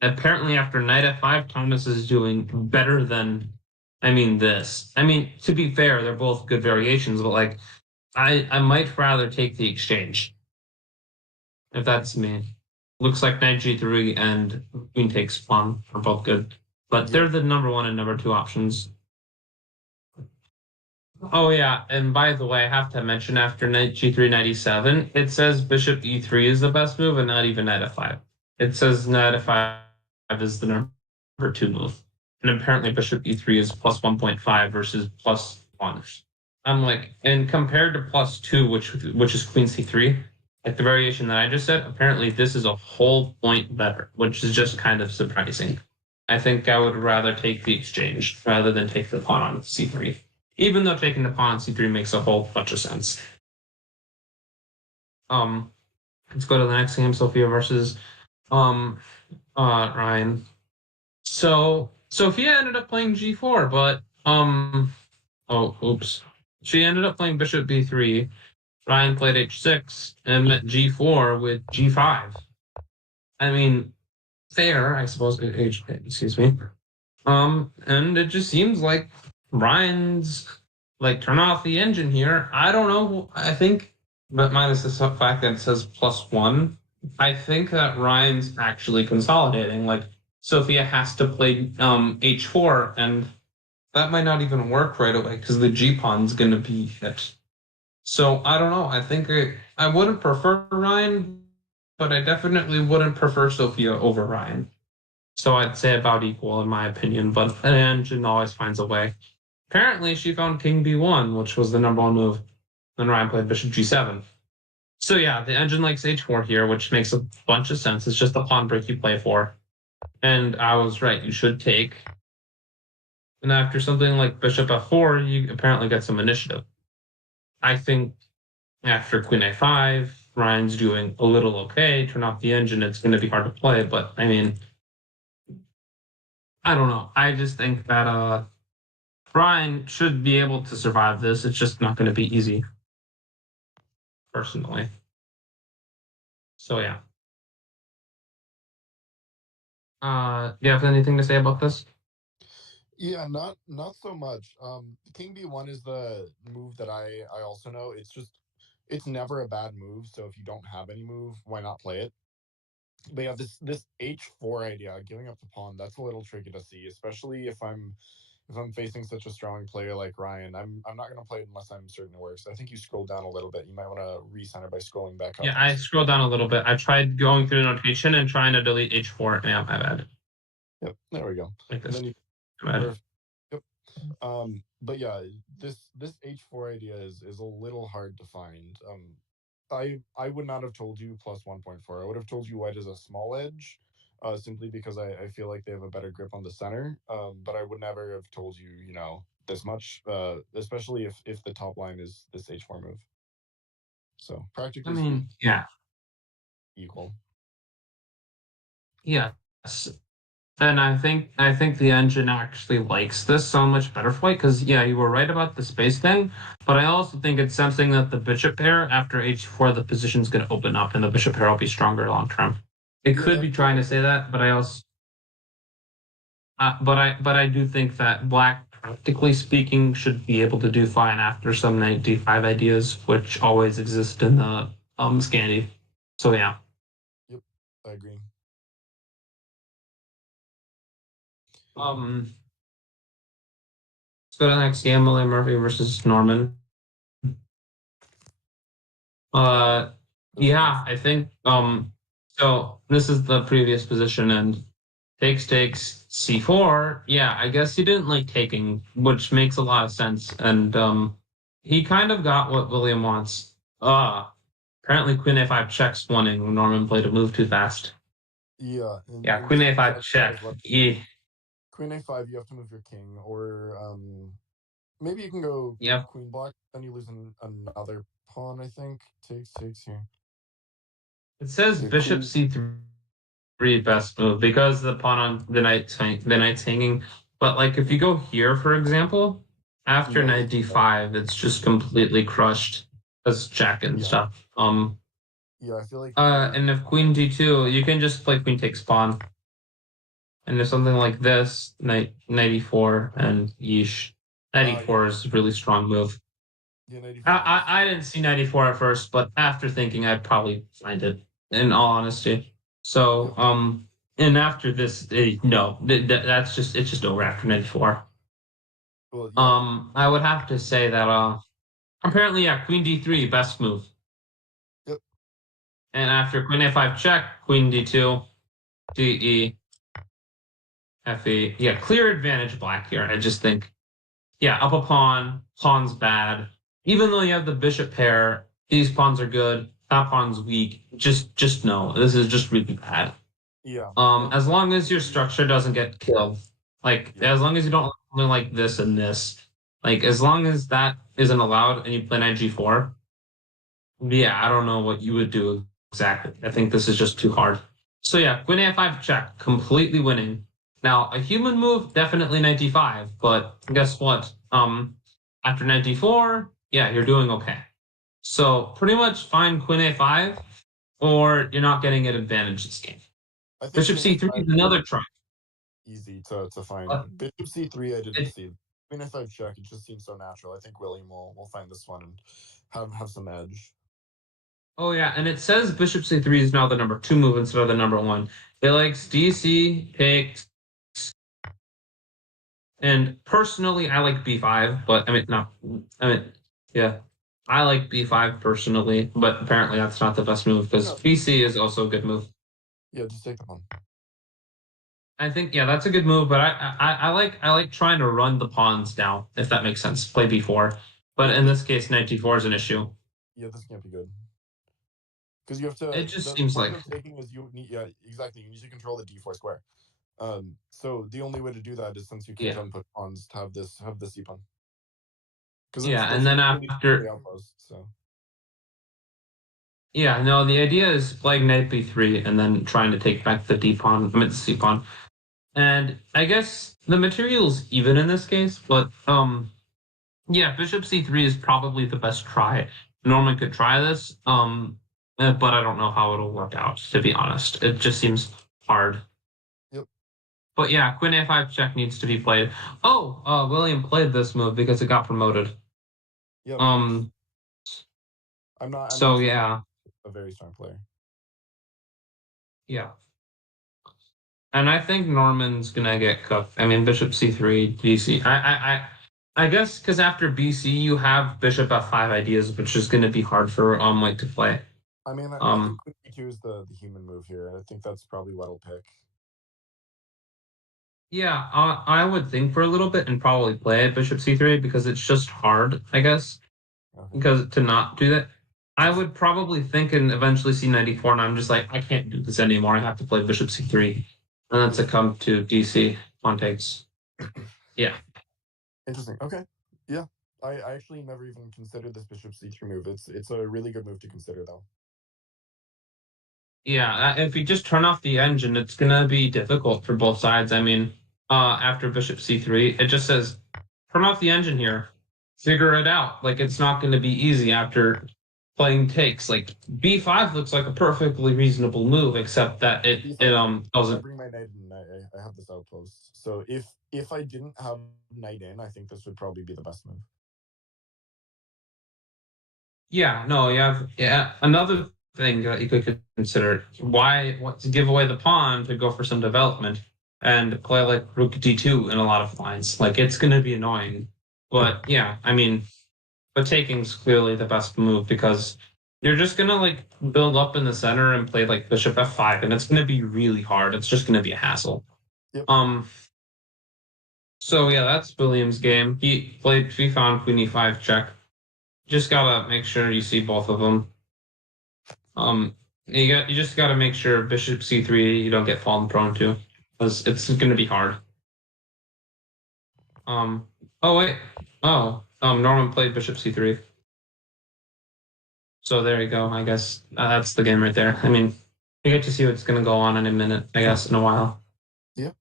Apparently, after Knight F5, Thomas is doing better than this. To be fair, they're both good variations, but like I might rather take the exchange. If that's me. Looks like Knight G3 and Queen takes pawn are both good. But they're the number 1 and number 2 options. Oh yeah, and by the way, I have to mention after Knight G3, Knight E7, it says Bishop E3 is the best move and not even Knight F5. It says Knight F5 is the number 2 move. And apparently Bishop E3 is +1.5 versus +1. I'm like, and compared to +2, which is Queen C3, like the variation that I just said, apparently this is a whole point better, which is just kind of surprising. I think I would rather take the exchange rather than take the pawn on C3. Even though taking the pawn on C3 makes a whole bunch of sense. Let's go to the next game, Sophia versus Ryan. So Sophia ended up playing G4, but she ended up playing Bishop B3. Ryan played H6 and met G4 with G5. Fair, I suppose. Excuse me. And it just seems like Ryan's like turn off the engine here. I don't know. I think, but minus the fact that it says +1, I think that Ryan's actually consolidating. Like Sophia has to play H4, and that might not even work right away because the G pawn's going to be hit. So I don't know. I think I wouldn't prefer Ryan, but I definitely wouldn't prefer Sophia over Ryan. So I'd say about equal in my opinion, but an engine always finds a way. Apparently she found King B1, which was the number 1 move. Then Ryan played Bishop G7. So yeah, the engine likes H4 here, which makes a bunch of sense. It's just the pawn break you play for. And I was right, you should take. And after something like Bishop F4, you apparently get some initiative. I think after Queen A5, Ryan's doing a little okay, turn off the engine, it's going to be hard to play. But I mean, I don't know. I just think that Ryan should be able to survive this. It's just not going to be easy, personally. So yeah. Do you have anything to say about this? Yeah, not so much. King B1 is the move that I also know. It's never a bad move. So if you don't have any move, why not play it? But yeah, this H4 idea, giving up the pawn, that's a little tricky to see, especially if I'm facing such a strong player like Ryan. I'm not gonna play it unless I'm certain it works. I think you scroll down a little bit. You might want to recenter by scrolling back up. Yeah, I scrolled down a little bit. I tried going through the notation and trying to delete H4. Yeah, my bad. Yep, there we go. Like this. And then Bad. yep. But yeah, this H4 idea is a little hard to find. I would not have told you plus 1.4. I would have told you white is a small edge, simply because I feel like they have a better grip on the center. But I would never have told you, this much, especially if the top line is this H4 move. So practically I mean, yeah. equal. Yes. And I think the engine actually likes this so much better for white because yeah, you were right about the space thing, but I also think it's something that the bishop pair after h4 the position's going to open up and the bishop pair will be stronger long term. It could be trying to say that, but I also but I do think that black, practically speaking, should be able to do fine after some knight d5 ideas, which always exist in the Scandi. So yeah. Yep, I agree. Let's go to the next game. Emily Murphy versus Norman. Yeah, I think so this is the previous position and takes c4. Yeah, I guess he didn't like taking, which makes a lot of sense. And he kind of got what William wants. Apparently queen a5 checks winning. Norman played a move too fast. Yeah. Yeah, queen a5 check. Yeah. Queen a5, you have to move your king, or maybe you can go queen block, then you lose another pawn, I think. Takes here. It says bishop c3 best move because the pawn on the knight's hanging. But like if you go here, for example, after knight d5, it's just completely crushed as check and stuff. Yeah, I feel like and if queen d2, you can just play queen takes pawn. And there's something like this, knight e4 and yeesh. Knight e4 is a really strong move. Yeah, I didn't see knight e4 at first, but after thinking, I'd probably find it, in all honesty. So, and after this, no, that's just, it's just over after knight e4. Well, yeah. I would have to say that, apparently, yeah, queen d3, best move. Yep. And after queen a5 check, queen d2, de, fe. Yeah, clear advantage black here. I just think, yeah, up a pawn, pawn's bad. Even though you have the bishop pair, these pawns are good. That pawn's weak. Just no, this is just really bad. Yeah. As long as your structure doesn't get killed, like as long as you don't play like this and this, like as long as that isn't allowed and you play knight g4, yeah, I don't know what you would do exactly. I think this is just too hard. So yeah, queen a5 check, completely winning. Now a human move, definitely knight d5, but guess what? After knight d4, yeah, you're doing okay. So pretty much find queen a5, or you're not getting an advantage this game. Bishop c3 is another try. Easy to find. Bishop c3, I didn't see. Queen a5 check, it just seems so natural. I think William will find this one and have some edge. Oh yeah, and it says bishop c3 is now the number 2 move instead of the number 1. It likes dc, takes, and personally, I like b5, but yeah. I like b5 personally, but apparently that's not the best move because bc is also a good move. Yeah, just take the pawn. I think yeah, that's a good move, but I like trying to run the pawns down, if that makes sense. Play b4, but in this case, knight d4 is an issue. Yeah, this can't be good because you have to. It just seems like taking is you need exactly you need to control the d4 square. So the only way to do that is since you can't input pawns to have the c pawn. Yeah, and then after outpost, so Yeah, no, the idea is playing knight b3 and then trying to take back the d pawn, I mean the c pawn. And I guess the material's even in this case, but yeah, bishop c3 is probably the best try. Norman could try this, but I don't know how it'll work out, to be honest. It just seems hard. Yep. But yeah, queen a5 check needs to be played. Oh, William played this move because it got promoted. Yep. Um, I'm so not yeah, a very strong player. yeah. And I think Norman's gonna get cooked. I mean, bishop c3, bc. I guess because after bc you have bishop f5 ideas, which is gonna be hard for White to play. I mean, I think Um, queen b2 is the human move here, and I think that's probably what I'll pick. yeah, I would think for a little bit and probably play bishop c3 because it's just hard, I guess, Okay. because to not do that. I would probably think and eventually see 94, and I'm just like, I can't do this anymore. I have to play bishop c3, and then succumb to dc on takes. Yeah. Interesting. Okay. Yeah. I actually never even considered this bishop c3 move. It's a really good move to consider, though. Yeah, if you just turn off the engine, it's gonna be difficult for both sides. I mean, after bishop c3, it just says turn off the engine here, figure it out. Like it's not gonna be easy after playing takes. Like b5 looks like a perfectly reasonable move, except that it I doesn't. bring my knight in. I have this outpost. So if I didn't have knight in, I think this would probably be the best move. Yeah, no, yeah. Another thing that you could consider: why what to give away the pawn to go for some development and play like rook d2 in a lot of lines. Like it's gonna be annoying, but yeah, I mean. But taking's clearly the best move because you're just gonna like build up in the center and play like bishop f5, and it's gonna be really hard. It's just gonna be a hassle. Yep. So yeah, that's William's game. He found queen e5 check. Just gotta make sure you see both of them. You just gotta make sure bishop c3 you don't get fallen prone to, because it's gonna be hard. Oh wait. Norman played bishop c3. So there you go. I guess that's the game right there. I mean, you get to see what's going to go on in a minute, I guess, in a while. Yeah.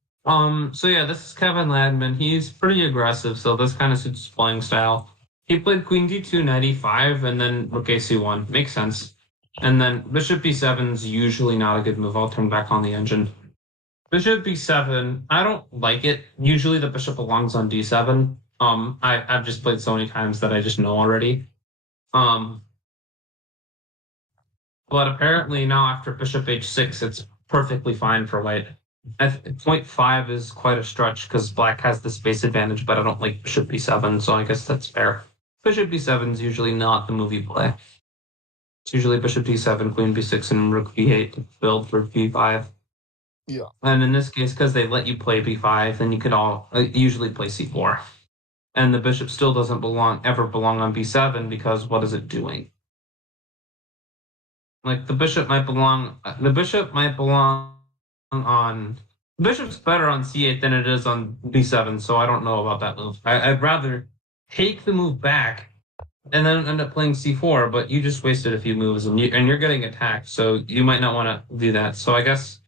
So yeah, this is Kevin Ladman. He's pretty aggressive, so this kind of suits his playing style. He played queen d2, knight e5, and then rook ac1. Makes sense. And then bishop b7 is usually not a good move. I'll turn back on the engine. Bishop b7, I don't like it. Usually the bishop belongs on d7. I've just played so many times that I just know already. But apparently now after bishop h6, it's perfectly fine for white. Point 5 is quite a stretch because black has the space advantage, but I don't like bishop b7, so I guess that's fair. Bishop b7 is usually not the move you play. It's usually bishop d7, queen b6, and rook b8 to build for b5. Yeah. And in this case, because they let you play b5, then you could all usually play c4. And the bishop still doesn't ever belong on b7 because what is it doing? Like the bishop might belong on the bishop's better on c8 than it is on b7, so I don't know about that move. I'd rather take the move back and then end up playing c4, but you just wasted a few moves and you're getting attacked, so you might not want to do that. So I guess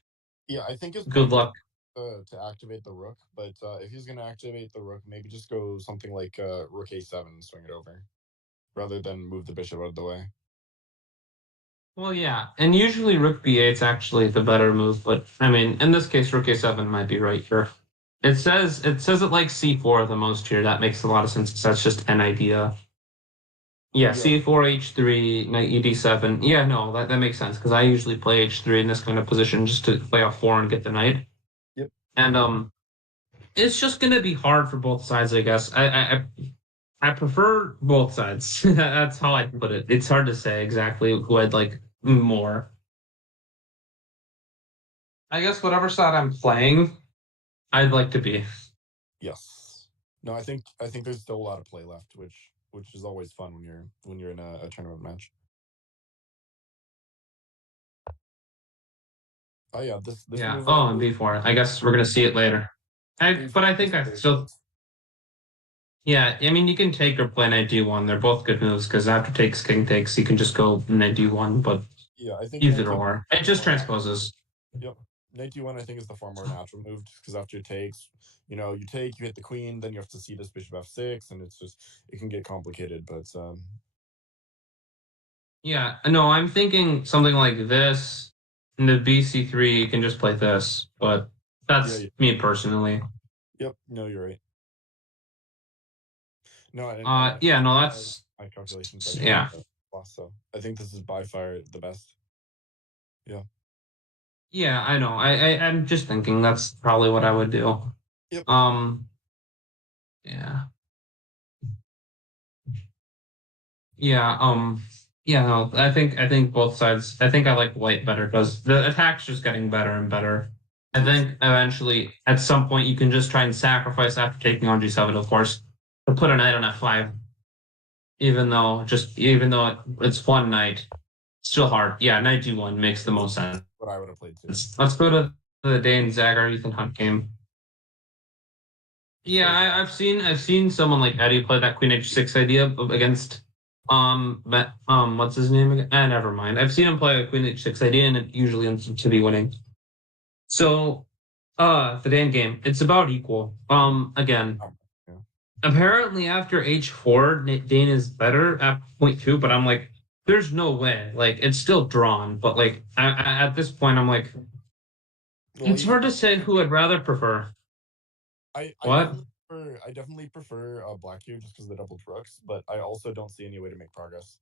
Yeah, I think it's good luck. To activate the rook, but if he's gonna activate the rook, maybe just go something like rook a7 and swing it over, rather than move the bishop out of the way. Well, yeah, and usually rook b8 is actually the better move, but I mean, in this case, rook a7 might be right here. It says it likes c4 the most here. That makes a lot of sense because that's just an idea. Yeah, c4, h3, knight ed7. Yeah, no, that makes sense because I usually play h3 in this kind of position just to play off 4 and get the knight. Yep. And it's just gonna be hard for both sides, I guess. I prefer both sides. That's how I put it. It's hard to say exactly who I'd like more. I guess whatever side I'm playing, I'd like to be. Yes. No, I think there's still a lot of play left, which is always fun when you're in a tournament match. Oh yeah, this Yeah. move. Oh, and b4. I guess we're gonna see it later. But I think I still. Yeah, I mean you can take or play knight d1. They're both good moves because after takes king takes, you can just go knight d1. But Yeah, I think Either or. It just transposes. Yep. Knight d1, I think, is the far more natural move because after it takes, you take, you hit the queen, then you have to see this bishop f6, and it can get complicated. But Yeah, no, I'm thinking something like this. And the BC3 you can just play this, but that's me personally. Yep. No, you're right. No, Yeah, no, that's my calculations actually. yeah. So I think this is by far the best. Yeah. Yeah, I know. I'm just thinking that's probably what I would do. Yep. Yeah. Yeah, yeah, no, I think both sides. I think I like white better because the attack's just getting better and better. I think eventually, at some point, you can just try and sacrifice after taking on G7, of course, to put a knight on F5. Even though it's one knight, it's still hard. Yeah, knight G1 makes the most sense. What I would have played too. Let's go to the Dane Zagar Ethan Hunt game. Yeah, I've seen someone like Eddie play that Queen H6 idea against what's his name again? Never mind. I've seen him play a Queen H6 idea and it usually ends up to be winning. So the Dane game, it's about equal. Again. Yeah. Apparently after H4, Dane is better at point two, but I'm like, there's no way. Like it's still drawn, but like at this point I'm like it's hard to say who I'd rather prefer. I What? definitely prefer black here just because of the double rooks, but I also don't see any way to make progress.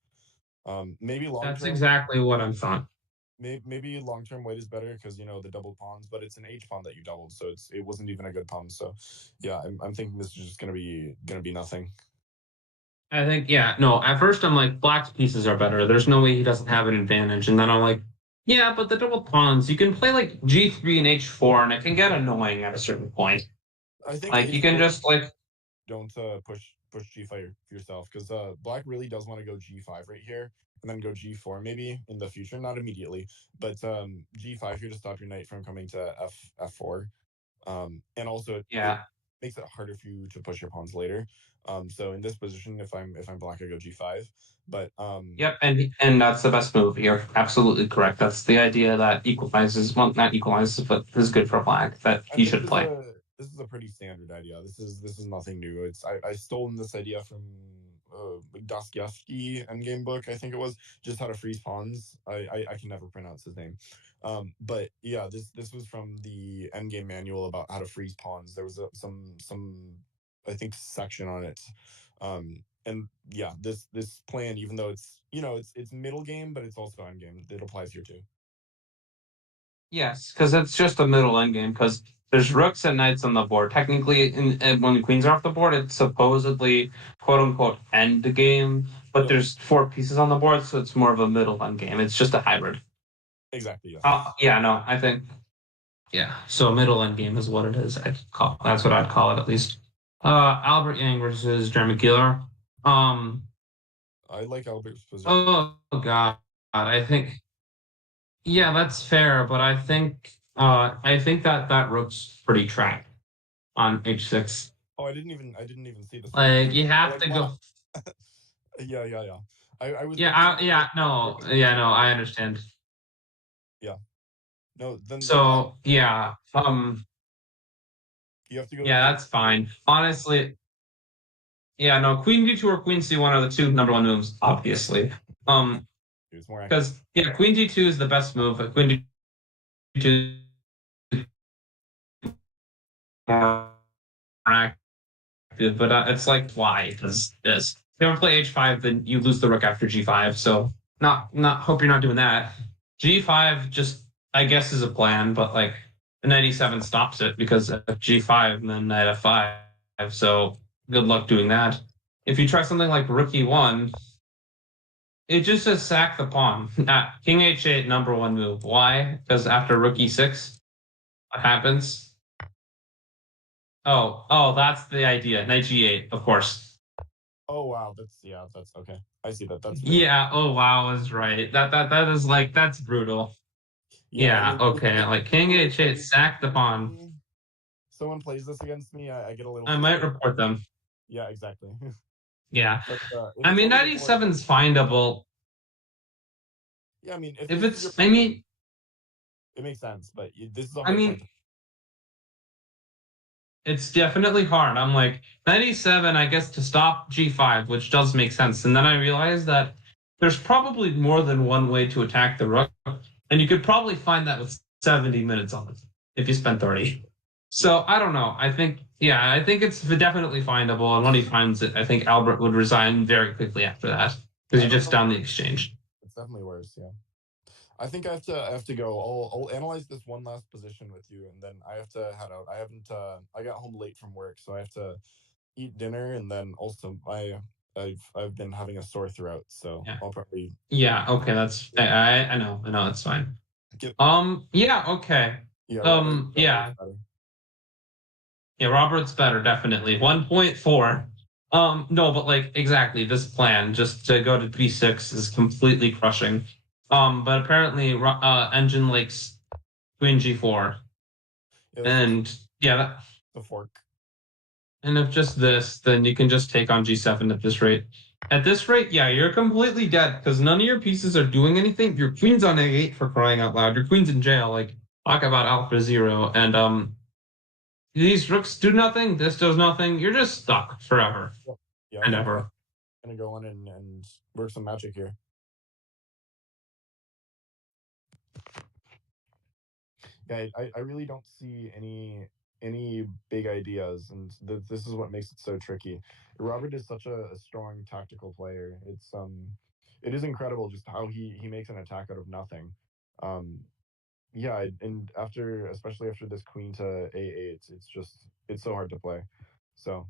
Maybe long That's term. exactly what I'm thought. Maybe long term white is better because the double pawns, but it's an H pawn that you doubled, so it wasn't even a good pawn. So yeah, I'm thinking this is just gonna be nothing. I think no. At first I'm like black's pieces are better. There's no way he doesn't have an advantage, and then I'm like, yeah, but the double pawns you can play like G3 and H4, and it can get annoying at a certain point. I think like you can just like don't push G5 yourself because black really does want to go G5 right here and then go G4 maybe in the future, not immediately, but G5 here to stop your knight from coming to F4, and also it makes it harder for you to push your pawns later. So in this position, if I'm black, I go G5. But yep, and that's the best move. You're absolutely correct. That's the idea that equalizes, well, not equalizes, but is good for black that he should play. This is a pretty standard idea. This is nothing new. I stolen this idea from Dostoevsky Endgame book, I think it was, just how to freeze pawns. I can never pronounce his name. But yeah, this was from the Endgame manual about how to freeze pawns. There was some I think section on it. And yeah, this plan, even though it's it's middle game, but it's also end game. It applies here too. Yes, because it's just a middle end game. Because there's rooks and knights on the board. Technically, when the queens are off the board, it's supposedly quote unquote end game. But there's 4 pieces on the board, so it's more of a middle end game. It's just a hybrid. Exactly. Yeah. Yeah. No, I think. Yeah. So a middle end game is what it is. That's what I'd call it at least. Albert Yang versus Jeremy Keeler. I like Albert's position. Oh God, I think. Yeah, that's fair, but I think that rook's pretty tracked on H6. Oh, I didn't even see this. Like you have to go. Yeah. I was. No, I understand. Yeah. No, then. So yeah, you have to go. Yeah, that's fine. Honestly, yeah, no, Queen D2 or Queen C1 are the 2 number 1 moves, obviously. Because Queen D2 is the best move. Queen D2 more active, but it's like why? Because this. If you ever play H5, then you lose the rook after G5. So not hope you're not doing that. G5 just I guess is a plan, but like the knight E7 stops it because of G5 and then knight F5. So good luck doing that. If you try something like rook E1, it just says sack the pawn. King H8, number 1 move. Why? Because after rook E6, what happens? Oh, that's the idea. Knight G8, of course. Oh wow, that's okay. I see that. That's oh wow is right. That is like that's brutal. Yeah, okay. Like King H8, sack the pawn. Someone plays this against me, I get a little. I might report them. Yeah, exactly. Yeah. I mean, 97's findable. Yeah, I mean, if If this is your it's, I plan, mean, it makes sense, but this is a I hard plan mean, to. it's definitely hard. I'm like, knight e7, I guess to stop g5, which does make sense. And then I realized that there's probably more than one way to attack the rook, and you could probably find that with 70 minutes on it if you spend 30. Yeah, So I don't know. I think it's definitely findable. And when he finds it, I think Albert would resign very quickly after that because I you're don't just know. down the exchange. It's definitely worse. Yeah. I think I have to go. I'll analyze this one last position with you, and then I have to head out. I haven't. I got home late from work, so I have to eat dinner, and then also I've been having a sore throat, so Yeah. I'll probably Yeah. Okay. I know. I know. That's fine. get. Yeah. Okay. Yeah, Robert's Yeah. better. Yeah. Robert's better, definitely. 1.4. No, but like exactly this plan just to go to b6 is completely crushing. But apparently, engine likes queen g4, Yeah, this is and yeah, the fork. and if just this, then you can just take on g7 at this rate. At this rate, yeah, you're completely dead because none of your pieces are doing anything. Your queen's on a8 for crying out loud. Your queen's in jail. Like talk about alpha zero, and these rooks do nothing. This does nothing. You're just stuck forever Yeah, and I'm ever. gonna go on and work some magic here. Yeah, I really don't see any big ideas, and this is what makes it so tricky. Robert is such a strong tactical player. It is incredible just how he makes an attack out of nothing. Um, yeah, and after especially after this queen to a8, it's just it's so hard to play. So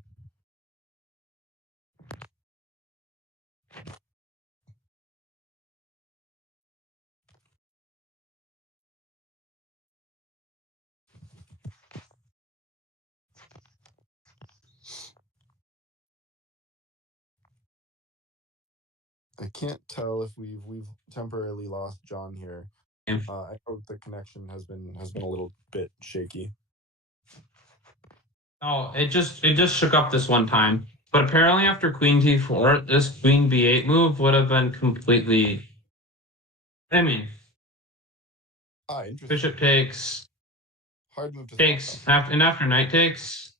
I can't tell if we've temporarily lost John here. I know the connection has been a little bit shaky. Oh, it just shook up this one time. But apparently after queen d4, this queen b8 move would have been completely. I mean, Interesting. bishop takes Hard move to takes after knight takes.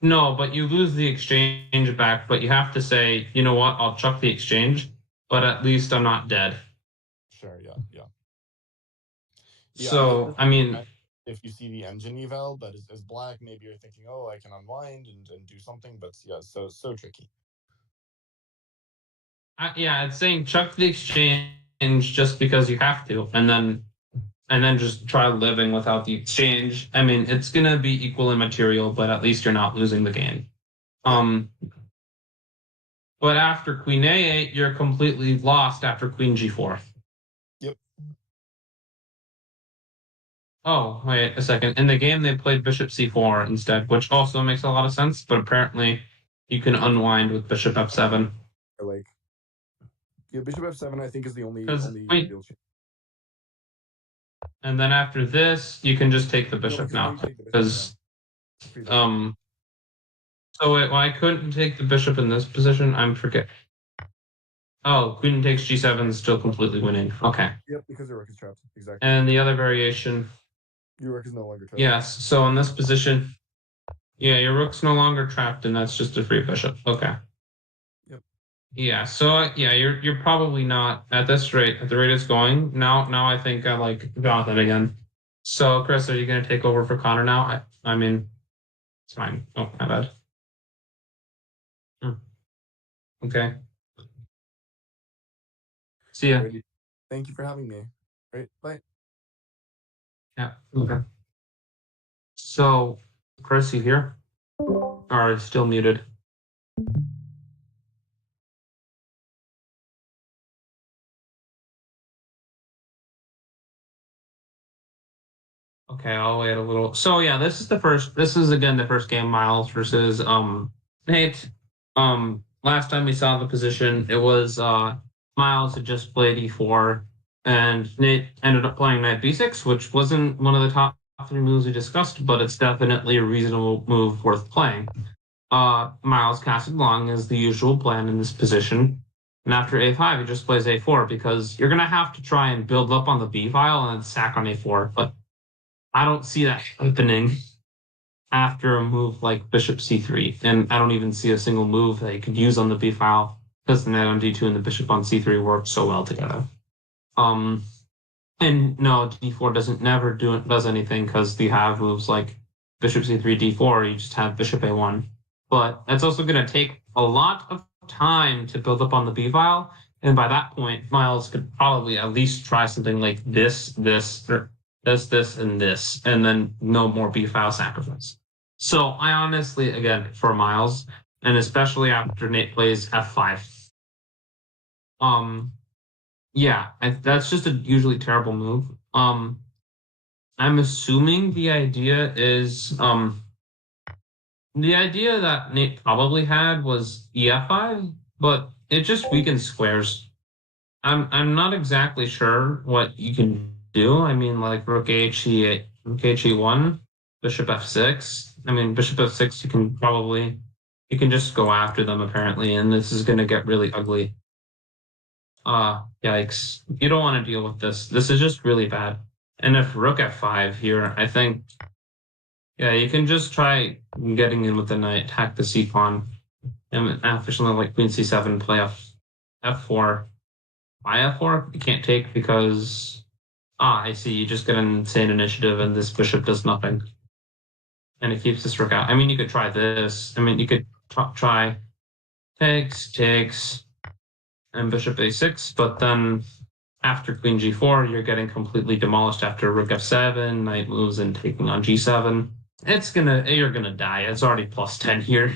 No, but you lose the exchange back. But you have to say, you know what? I'll chuck the exchange, but at least I'm not dead. Sure, yeah. So I mean, if you see the engine eval, but as black, maybe you're thinking, oh, I can unwind and do something, but yeah, so tricky. yeah, it's saying chuck the exchange just because you have to, and then just try living without the exchange. I mean, it's gonna be equal in material, but at least you're not losing the game. But after queen a8, you're completely lost after queen g4. Yep. Oh, wait a second. In the game, they played bishop c4 instead, which also makes a lot of sense, but apparently you can unwind with bishop f7. Like, yeah, bishop f7, I think, is the only Wait, real chance. and then after this, you can just take the bishop now. Because, so wait, why couldn't you take the bishop in this position? I'm forget. Oh, queen takes g7 is still completely winning. Okay. Yep, because your rook is trapped. Exactly. And the other variation. Your rook is no longer trapped. Yes. So in this position, yeah, your rook's no longer trapped, and that's just a free bishop. Okay. Yep. Yeah. So yeah, you're probably not at this rate. At the rate it's going now. Now I think I like Jonathan again. So Chris, are you gonna take over for Connor now? I mean, it's fine. Oh, my bad. Okay. See ya. Thank you for having me. Great. Bye. Yeah. Okay. So, Chris, you here? Or still muted? Okay, I'll wait a little. So yeah, this is again the first game, Miles versus Nate. Last time we saw the position, it was Miles had just played e4, and Nate ended up playing knight b6, which wasn't one of the top three moves we discussed, but it's definitely a reasonable move worth playing. Miles castled long as the usual plan in this position. And after a5, he just plays a4 because you're going to have to try and build up on the b file and then sack on a4. But I don't see that happening after a move like bishop c3. And I don't even see a single move that you could use on the b file because the knight on d2 and the bishop on c3 work so well together. And no, d4 never does anything because you have moves like bishop c3, d4, you just have bishop a1. But that's also going to take a lot of time to build up on the b file. And by that point, Miles could probably at least try something like this, and this, and then no more b file sacrifice. So I honestly, again, for Miles, and especially after Nate plays f5, that's just a usually terrible move. I'm assuming the idea is the idea that Nate probably had was ef5, but it just weakens squares. I'm not exactly sure what you can do. I mean, like rook e8, rook h1, bishop f6. I mean, bishop f6, you can just go after them apparently, and this is going to get really ugly. Yikes. You don't want to deal with this. This is just really bad. And if rook f5 here, I think, you can just try getting in with the knight, attack the c-pawn, and after something like queen c7, play f4. Why f4? You can't take because, I see, you just get an insane initiative and this bishop does nothing. And it keeps this rook out. I mean, you could try this. I mean, you could try takes, and bishop a6, but then after queen g4, you're getting completely demolished after rook f7, knight moves and taking on g7. You're gonna die. It's already plus 10 here.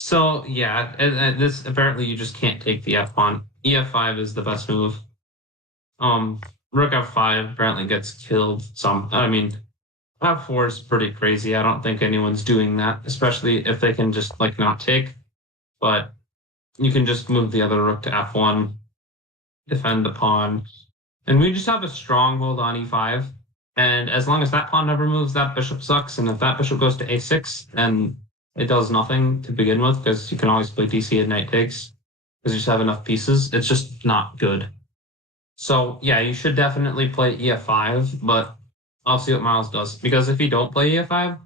So yeah, this apparently you just can't take the f-pawn. ef5 is the best move. Rook f5 apparently gets killed some. I mean, f4 is pretty crazy. I don't think anyone's doing that, especially if they can just like not take. But you can just move the other rook to f1, defend the pawn, and we just have a stronghold on e5. And as long as that pawn never moves, that bishop sucks. And if that bishop goes to a6, then it does nothing to begin with because you can always play DC at knight takes because you just have enough pieces. It's just not good. So yeah, you should definitely play ef5, but I'll see what Miles does. Because if you don't play ef5,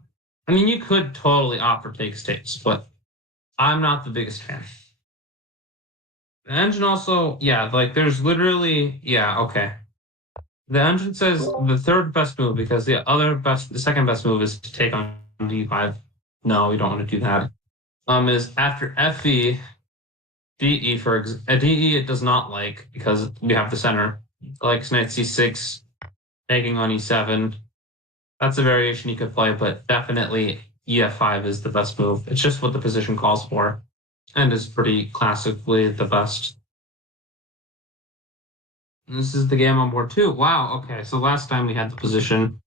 I mean, you could totally opt for takes, but I'm not the biggest fan. The engine also, there's literally, okay. The engine says the third best move because the second best move is to take on d5. No, we don't want to do that. Is after fe, de de it does not like because we have the center. It likes knight c6, taking on e7. That's a variation you could play, but definitely ef5 is the best move. It's just what the position calls for, and is pretty classically the best. And this is the game on board 2. Wow, okay, so last time we had the position.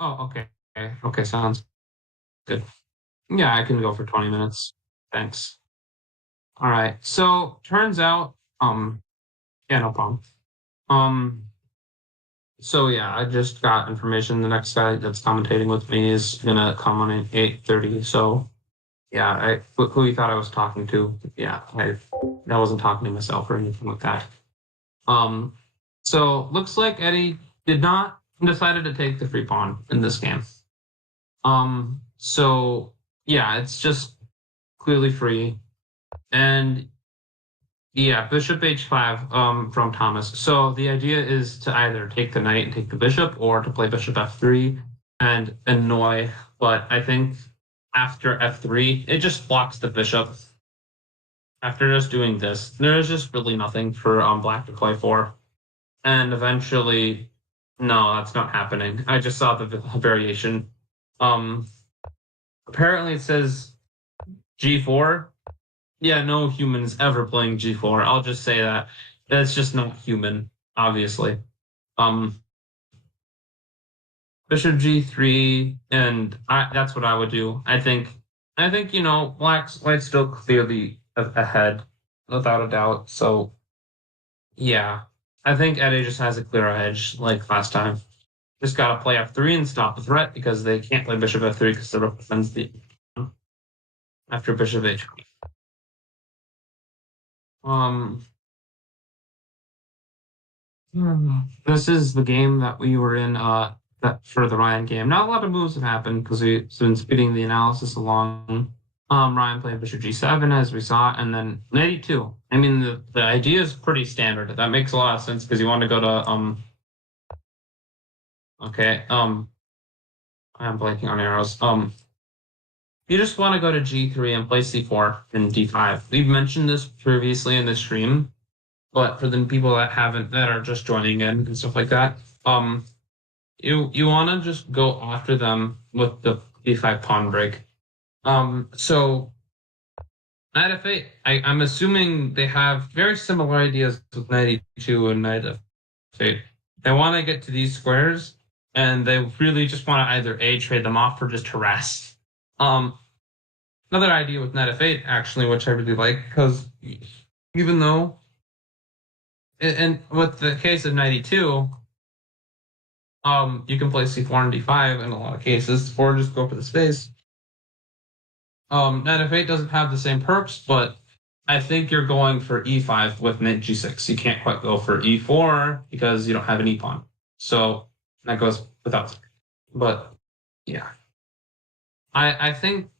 Oh, okay. Okay, sounds good. Yeah, I can go for 20 minutes. Thanks. All right. So turns out, no problem. So yeah, I just got information. The next guy that's commentating with me is gonna come on at 8:30. So yeah, who you thought I was talking to? Yeah, I wasn't talking to myself or anything like that. So looks like Eddie decided to take the free pawn in this game. So yeah, it's just clearly free. And yeah, bishop h5 from Thomas. So the idea is to either take the knight and take the bishop or to play bishop f3 and annoy. But I think after f3, it just blocks the bishop. After just doing this, there's just really nothing for black to play for. And eventually, no, that's not happening. I just saw the variation. Apparently it says g4. Yeah, no human's ever playing g4. I'll just say that. That's just not human, obviously. Bishop g3, and that's what I would do. I think white's still clearly ahead, without a doubt. So, yeah, I think Eddie just has a clearer edge like last time. just got to play f3 and stop the threat because they can't play bishop f3 because the rook defends the after bishop h. This is the game that we were in that for the Ryan game. Not a lot of moves have happened because we've been speeding the analysis along. Ryan played bishop g7 as we saw, and then knight e2. I mean, the idea is pretty standard. That makes a lot of sense because you want to go to okay, I'm blanking on arrows. You just want to go to g3 and play c4 and d5. We've mentioned this previously in the stream, but for the people that are just joining in and stuff like that, you want to just go after them with the d5 pawn break. So knight f8, I'm assuming they have very similar ideas with knight e2 and knight f8. They want to get to these squares, and they really just want to either trade them off or just harass. Another idea with knight f8, actually, which I really like, because even though, and with the case of knight e2, you can play c4 and d5 in a lot of cases, or just go for the space. Knight f8 doesn't have the same perks, but I think you're going for e5 with knight g6. You can't quite go for e4 because you don't have an e pawn. So that goes without. But yeah, I think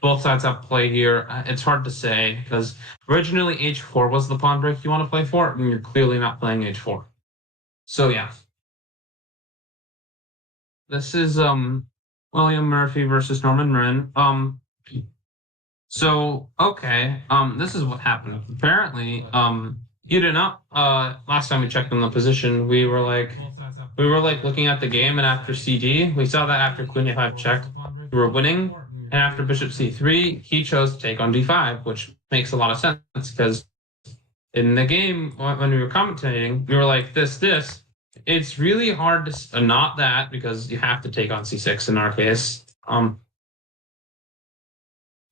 both sides have play here. It's hard to say because originally h4 was the pawn break you want to play for, and you're clearly not playing h4. So yeah, this is William Murphy versus Norman Marin. So okay, this is what happened. Apparently, you did not. Last time we checked on the position, we were like looking at the game, and after CD, we saw that after queen a5 check, we were winning, and after bishop c3, he chose to take on d5, which makes a lot of sense because in the game when we were commentating, we were like this. It's really hard to not that because you have to take on c6 in our case.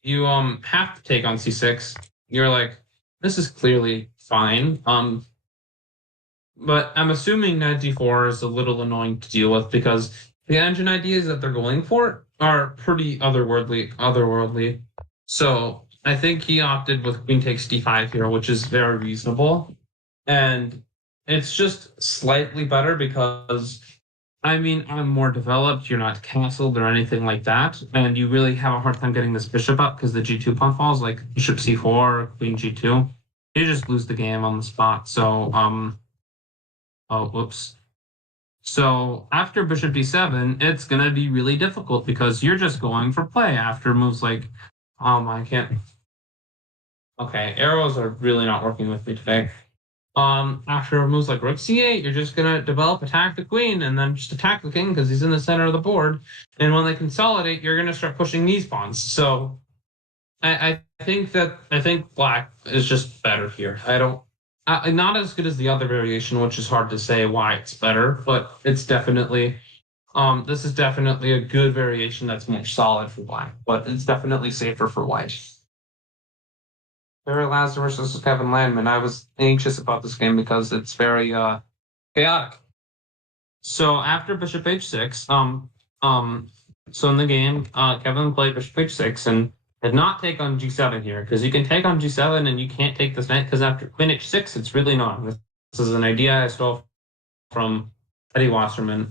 You have to take on c6. You're like, this is clearly fine. But I'm assuming knight d4 is a little annoying to deal with because the engine ideas that they're going for are pretty otherworldly. So I think he opted with queen takes d5 here, which is very reasonable. And it's just slightly better because I mean, I'm more developed. You're not castled or anything like that, and you really have a hard time getting this bishop up because the g2 pawn falls, like bishop c4, queen g2. You just lose the game on the spot. So, oh, whoops. So after bishop d7, it's gonna be really difficult because you're just going for play after moves like, I can't. Okay, arrows are really not working with me today. After moves like rook c8, you're just gonna attack the queen, and then just attack the king because he's in the center of the board. And when they consolidate, you're gonna start pushing these pawns. So, I think black is just better here. Not as good as the other variation, which is hard to say why it's better, but it's definitely. This is definitely a good variation that's more solid for black, but it's definitely safer for white. Barry Lazar versus Kevin Landman. I was anxious about this game because it's very chaotic. So after bishop h6, so in the game, Kevin played bishop h6 and did not take on g7 here because you can take on g7 and you can't take this knight because after queen h6, it's really not. This is an idea I stole from Edward Wasserman.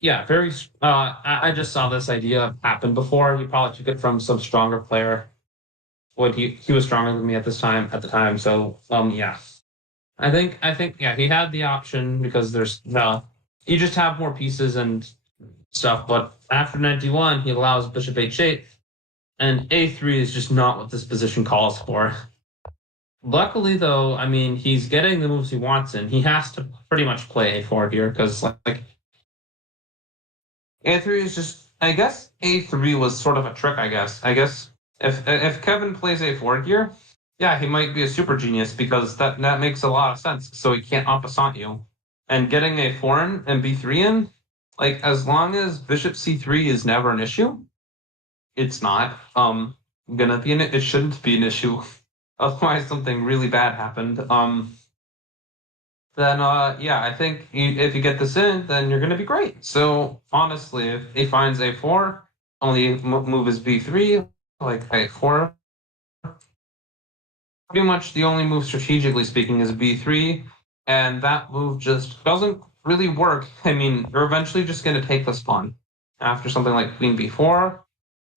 Yeah, very. I just saw this idea happen before. He probably took it from some stronger player. He was stronger than me at the time. So yeah, I think yeah, he had the option because there's you just have more pieces and stuff. But after knight d1, he allows bishop h8, and a3 is just not what this position calls for. Luckily, though, I mean, he's getting the moves he wants in. He has to pretty much play a4 here because like. A3 is just, I guess A3 was sort of a trick, I guess. If Kevin plays A4 here, yeah, he might be a super genius because that makes a lot of sense. So he can't en passant you. And getting A4 in and B3 in, like as long as bishop C3 is never an issue, it's not it shouldn't be an issue. Otherwise something really bad happened. then yeah, I think if you get this in, then you're going to be great. So honestly, if he finds a4, only move is b3, like a4. Pretty much the only move strategically speaking is b3, and that move just doesn't really work. I mean, you're eventually just going to take this pawn. After something like queen b4,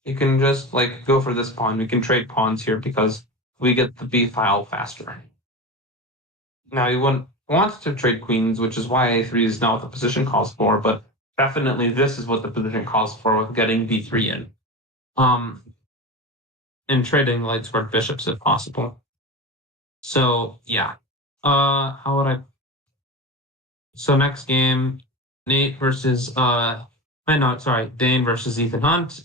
you can just like go for this pawn. We can trade pawns here because we get the b file faster. Now you wouldn't want to trade queens, which is why a3 is not what the position calls for, but definitely this is what the position calls for with getting b3 in. And trading light squared bishops if possible. So yeah. How would I? So next game, Nate versus Dane versus Ethan Hunt.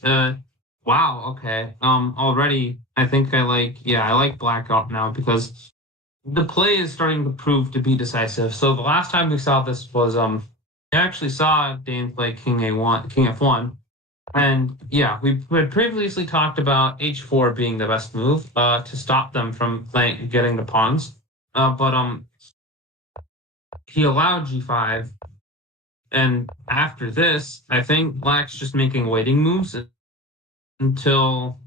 Wow, okay. Already I think I like blackout now because the play is starting to prove to be decisive. So the last time we saw this was I actually saw Dane play King F1. And yeah, we had previously talked about h4 being the best move to stop them from getting the pawns. But he allowed g5, and after this, I think Black's just making waiting moves until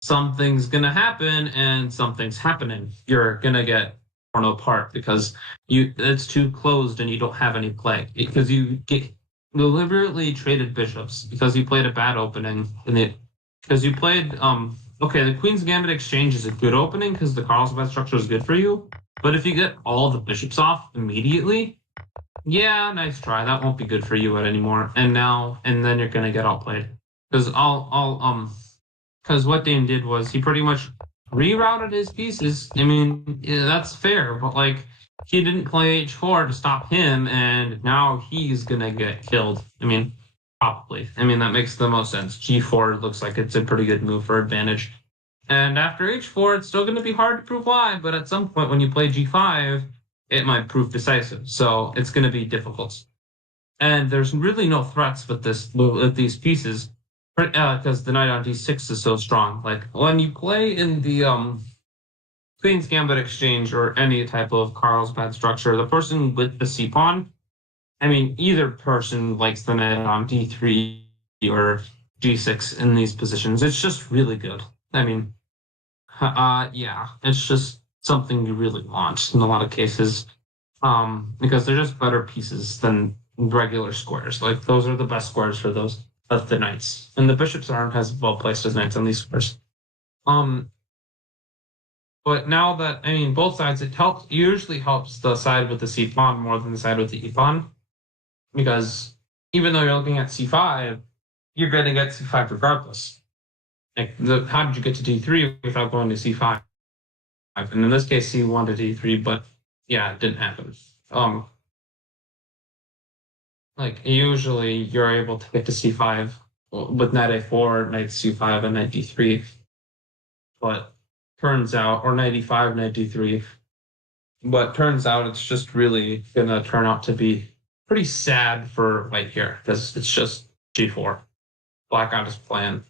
something's gonna happen, and something's happening. You're gonna get torn apart because it's too closed and you don't have any play because you deliberately traded bishops because you played a bad opening because you played the Queen's Gambit exchange is a good opening because the Carlsbad structure is good for you, but if you get all the bishops off immediately, yeah, nice try, that won't be good for you anymore. And then you're gonna get outplayed because because what Dane did was he pretty much rerouted his pieces. I mean, yeah, that's fair, but like he didn't play h4 to stop him, and now he's gonna get killed. I mean, probably. I mean, that makes the most sense. g4 looks like it's a pretty good move for advantage. And after h4, it's still going to be hard to prove why, but at some point when you play g5, it might prove decisive. So it's going to be difficult. And there's really no threats with these pieces because the knight on d6 is so strong. Like when you play in the Queen's Gambit exchange or any type of Carlsbad structure, the person with the c-pawn, I mean, either person likes the knight on d3 or g6 in these positions. It's just really good. I mean, yeah, it's just something you really want in a lot of cases because they're just better pieces than regular squares. Like those are the best squares for those of the knights, and the bishops aren't as well placed as knights on these squares. But now that both sides, usually helps the side with the c pawn more than the side with the e pawn, because even though you're looking at c5, you're going to get c5 regardless. Like how did you get to d3 without going to c5? And in this case, c1 to d3, but yeah, it didn't happen. Like usually you're able to get to c5 with knight a4, knight c5, and knight d3, but turns out, or knight e5, knight d3, but turns out it's just really gonna turn out to be pretty sad for white here because it's just g4. Black got his plan.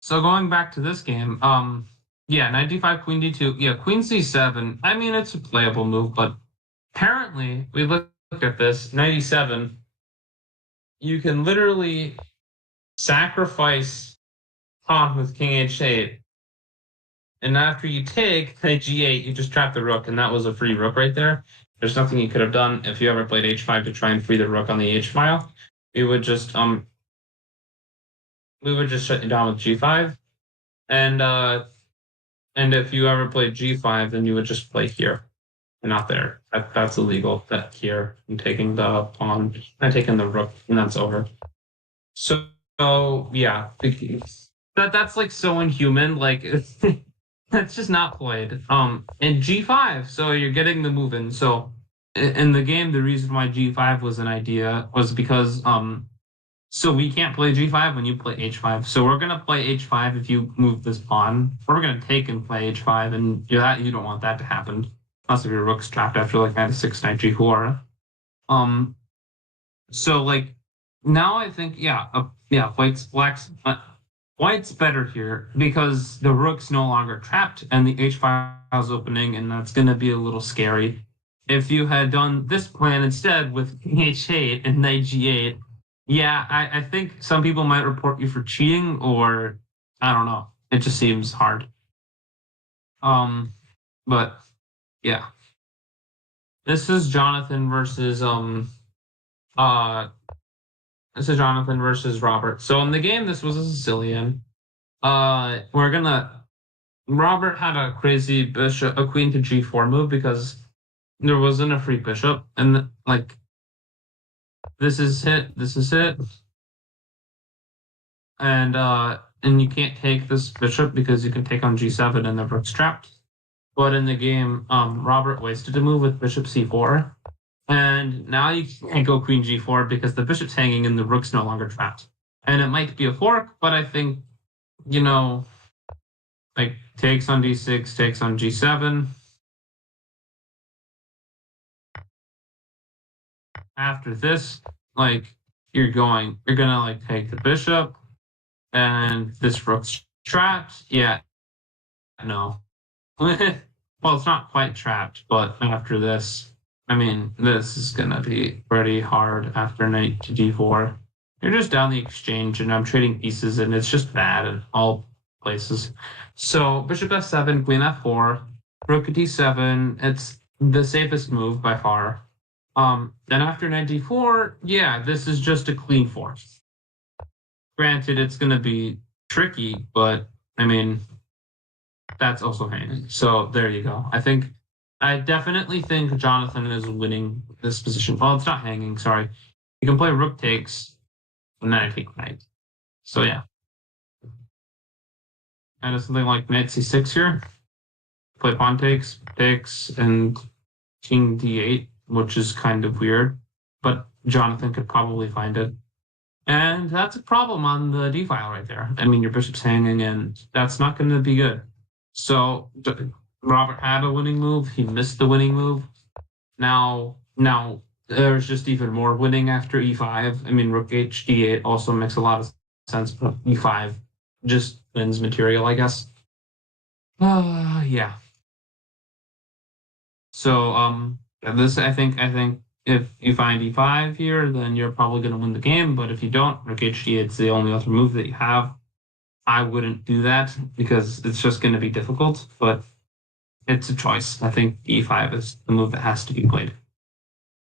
So going back to this game, yeah, knight d5, queen d2, yeah, queen c7. I mean, it's a playable move, but apparently we looked at this knight e7. You can literally sacrifice pawn with king h8, and after you take knight g8, you just trap the rook, and that was a free rook right there. There's nothing you could have done if you ever played h5 to try and free the rook on the h file. We would just shut you down with g5, and if you ever played g5, then you would just play here and not there. That's illegal. That here, I'm taking the pawn, I'm taking the rook, and that's over. So yeah, that's like so inhuman. Like that's just not played. And g5, so you're getting the move in. So in the game, the reason why g5 was an idea was because so we can't play g5 when you play h5. So we're gonna play h5 if you move this pawn. Or we're gonna take and play h5, and you don't want that to happen. Unless if your rook's trapped after like knight 6, knight g4. So like now I think black's White's better here because the rook's no longer trapped and the h5 is opening, and that's going to be a little scary. If you had done this plan instead with king h8 and knight g8, yeah, I think some people might report you for cheating, or I don't know. It just seems hard. But yeah, this is Jonathan versus this is Jonathan versus Robert. So in the game, this was a Sicilian. Robert had a crazy bishop, a queen to g4 move because there wasn't a free bishop, and like this is it, and you can't take this bishop because you can take on g7 and the rook's trapped. But in the game, Robert wasted a move with bishop c4. And now you can't go queen g4 because the bishop's hanging and the rook's no longer trapped. And it might be a fork, but I think, like takes on d6, takes on g7. After this, like you're gonna like take the bishop and this rook's trapped. Yeah. No. Well, it's not quite trapped, but after this, I mean, this is going to be pretty hard after knight to d4. You're just down the exchange, and I'm trading pieces, and it's just bad in all places. So bishop f7, queen f4, rook d7. It's the safest move by far. Then after knight d4, yeah, this is just a clean fork. Granted, it's going to be tricky, but I mean, that's also hanging. So there you go. I definitely think Jonathan is winning this position. Well, it's not hanging, sorry. You can play rook takes, and then I take knight. So yeah. And something like knight c6 here. Play pawn takes, and king d8, which is kind of weird. But Jonathan could probably find it. And that's a problem on the d file right there. I mean, your bishop's hanging, and that's not going to be good. So Robert had a winning move. He missed the winning move. Now there's just even more winning after e5. I mean, rook h d8 also makes a lot of sense, but e5 just wins material, I guess. Yeah. So this I think if you find e5 here, then you're probably going to win the game. But if you don't, rook h d8 is the only other move that you have. I wouldn't do that because it's just going to be difficult, but it's a choice. I think e5 is the move that has to be played.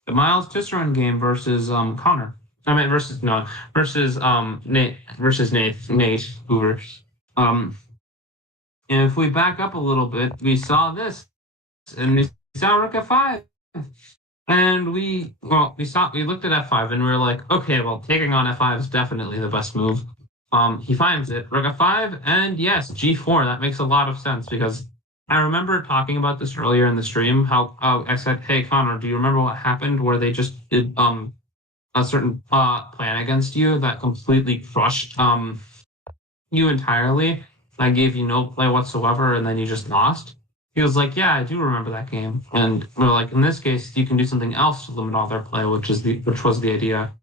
The Miles Tisserand game versus Connor. I mean versus Nate Hoover. And if we back up a little bit, we saw this, and we saw rook f5, and we looked at f5, and we were like, okay, well, taking on f5 is definitely the best move. He finds it, rook f5, and yes, g4. That makes a lot of sense because I remember talking about this earlier in the stream. How I said, "Hey Connor, do you remember what happened where they just did a certain plan against you that completely crushed you entirely? I gave you no play whatsoever, and then you just lost." He was like, "Yeah, I do remember that game." And we're like, "In this case, you can do something else to limit all their play, which was the idea.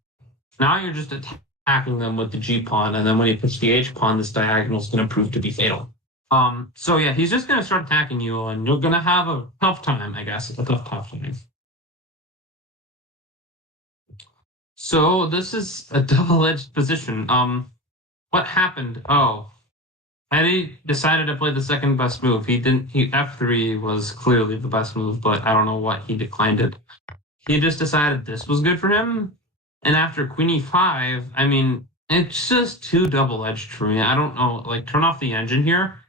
Now you're just attacking them with the G pawn, and then when you push the H pawn, this diagonal is going to prove to be fatal." So yeah, he's just going to start attacking you, and you're going to have a tough time, I guess. A tough time. So this is a double-edged position. What happened? Oh, Eddie decided to play the second best move. F3 was clearly the best move, but I don't know what he declined it. He just decided this was good for him. And after queen e5, I mean, it's just too double-edged for me. I don't know. Like, turn off the engine here.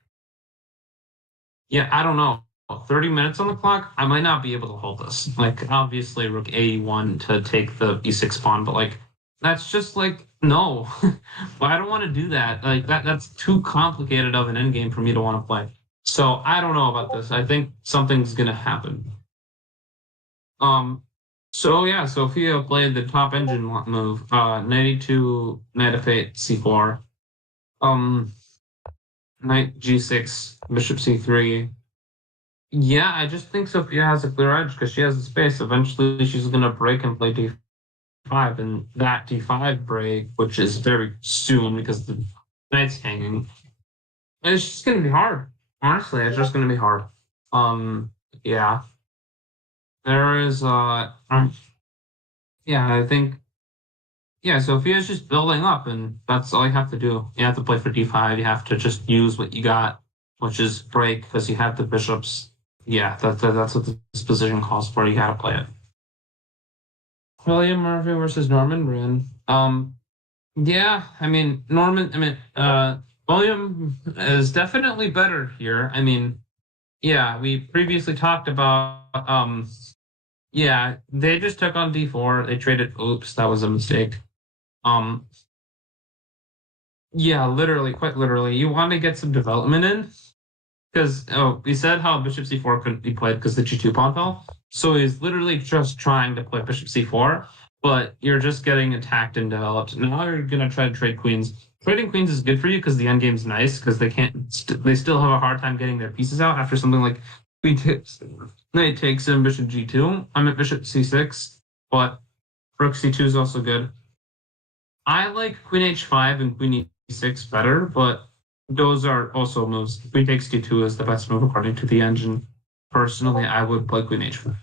Yeah, I don't know. 30 minutes on the clock, I might not be able to hold this. Like, obviously, rook a1 to take the e6 pawn, but like, that's just like, no. Well, I don't want to do that. Like, that's too complicated of an endgame for me to want to play. So I don't know about this. I think something's gonna happen. So yeah, Sophia played the top engine move, knight e2, knight f8, c4, knight g6, bishop c3. Yeah, I just think Sophia has a clear edge because she has the space. Eventually, she's gonna break and play d5, and that d5 break, which is very soon because the knight's hanging. It's just gonna be hard. Honestly, it's just gonna be hard. Yeah. There is yeah, I think yeah, Sophia's just building up and that's all you have to do. You have to play for d5, you have to just use what you got, which is break because you have the bishops. Yeah, that's what this position calls for. You gotta play it. William Murphy versus Norman Bryn. Yeah, William is definitely better here. I mean, yeah, we previously talked about yeah, they just took on d4. They traded. Oops, that was a mistake. Um, yeah, literally, quite literally, you want to get some development in because we said how bishop c4 couldn't be played because the g2 pawn fell. So he's literally just trying to play bishop c4, but you're just getting attacked and developed. Now you're gonna try to trade queens. Trading queens is good for you because the endgame's nice because they can't. They still have a hard time getting their pieces out after something like queen takes, knight takes in bishop g2. I'm at bishop c6, but rook c2 is also good. I like queen h5 and queen e6 better, but those are also moves. Queen takes d2 is the best move according to the engine. Personally, I would play queen h5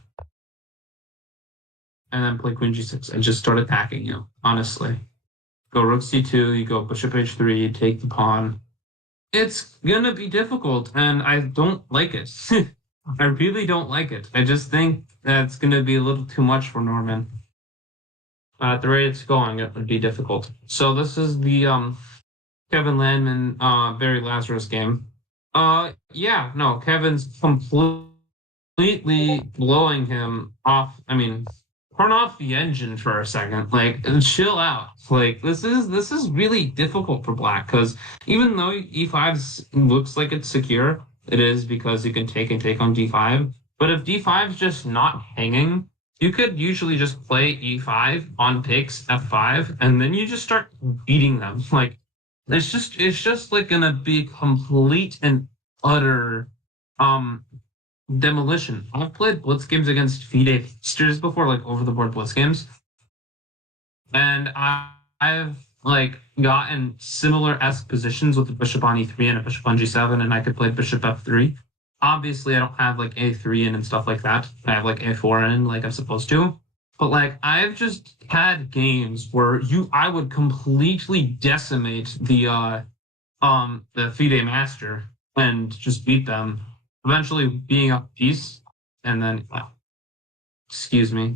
and then play queen g6 and just start attacking you. Honestly, go rook c2, you go bishop h3, you take the pawn. It's gonna be difficult, and I don't like it. I really don't like it. I just think that's gonna be a little too much for Norman. At the rate it's going, it would be difficult. So this is the Kevin Landman Barry Lazarus game. Yeah, no, Kevin's completely blowing him off. I mean, turn off the engine for a second, like, and chill out. Like, this is really difficult for Black because even though e5 looks like it's secure, it is because you can take and take on d5. But if d5 is just not hanging, you could usually just play e5 on takes f5, and then you just start beating them. Like, it's just like gonna be complete and utter demolition. I've played blitz games against FIDE Feasters before, like over the board blitz games, and I've like gotten similar esque positions with the bishop on e3 and a bishop on g7, and I could play bishop f3. Obviously, I don't have like a3 in and stuff like that. I have like a4 in, like I'm supposed to. But like I've just had games where I would completely decimate the FIDE master and just beat them, eventually being up piece, and then excuse me.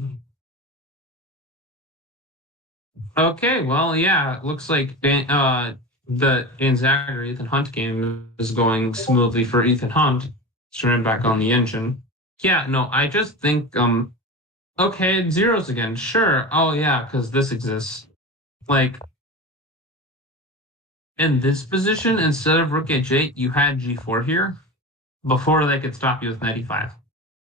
Okay, well, yeah, it looks like the Dan Zagger Ethan Hunt game is going smoothly for Ethan Hunt. Turning back on the engine. Yeah, no, I just think okay, zeros again. Sure. Oh yeah, because this exists. Like in this position, instead of rook h8, you had g4 here before they could stop you with knight e5.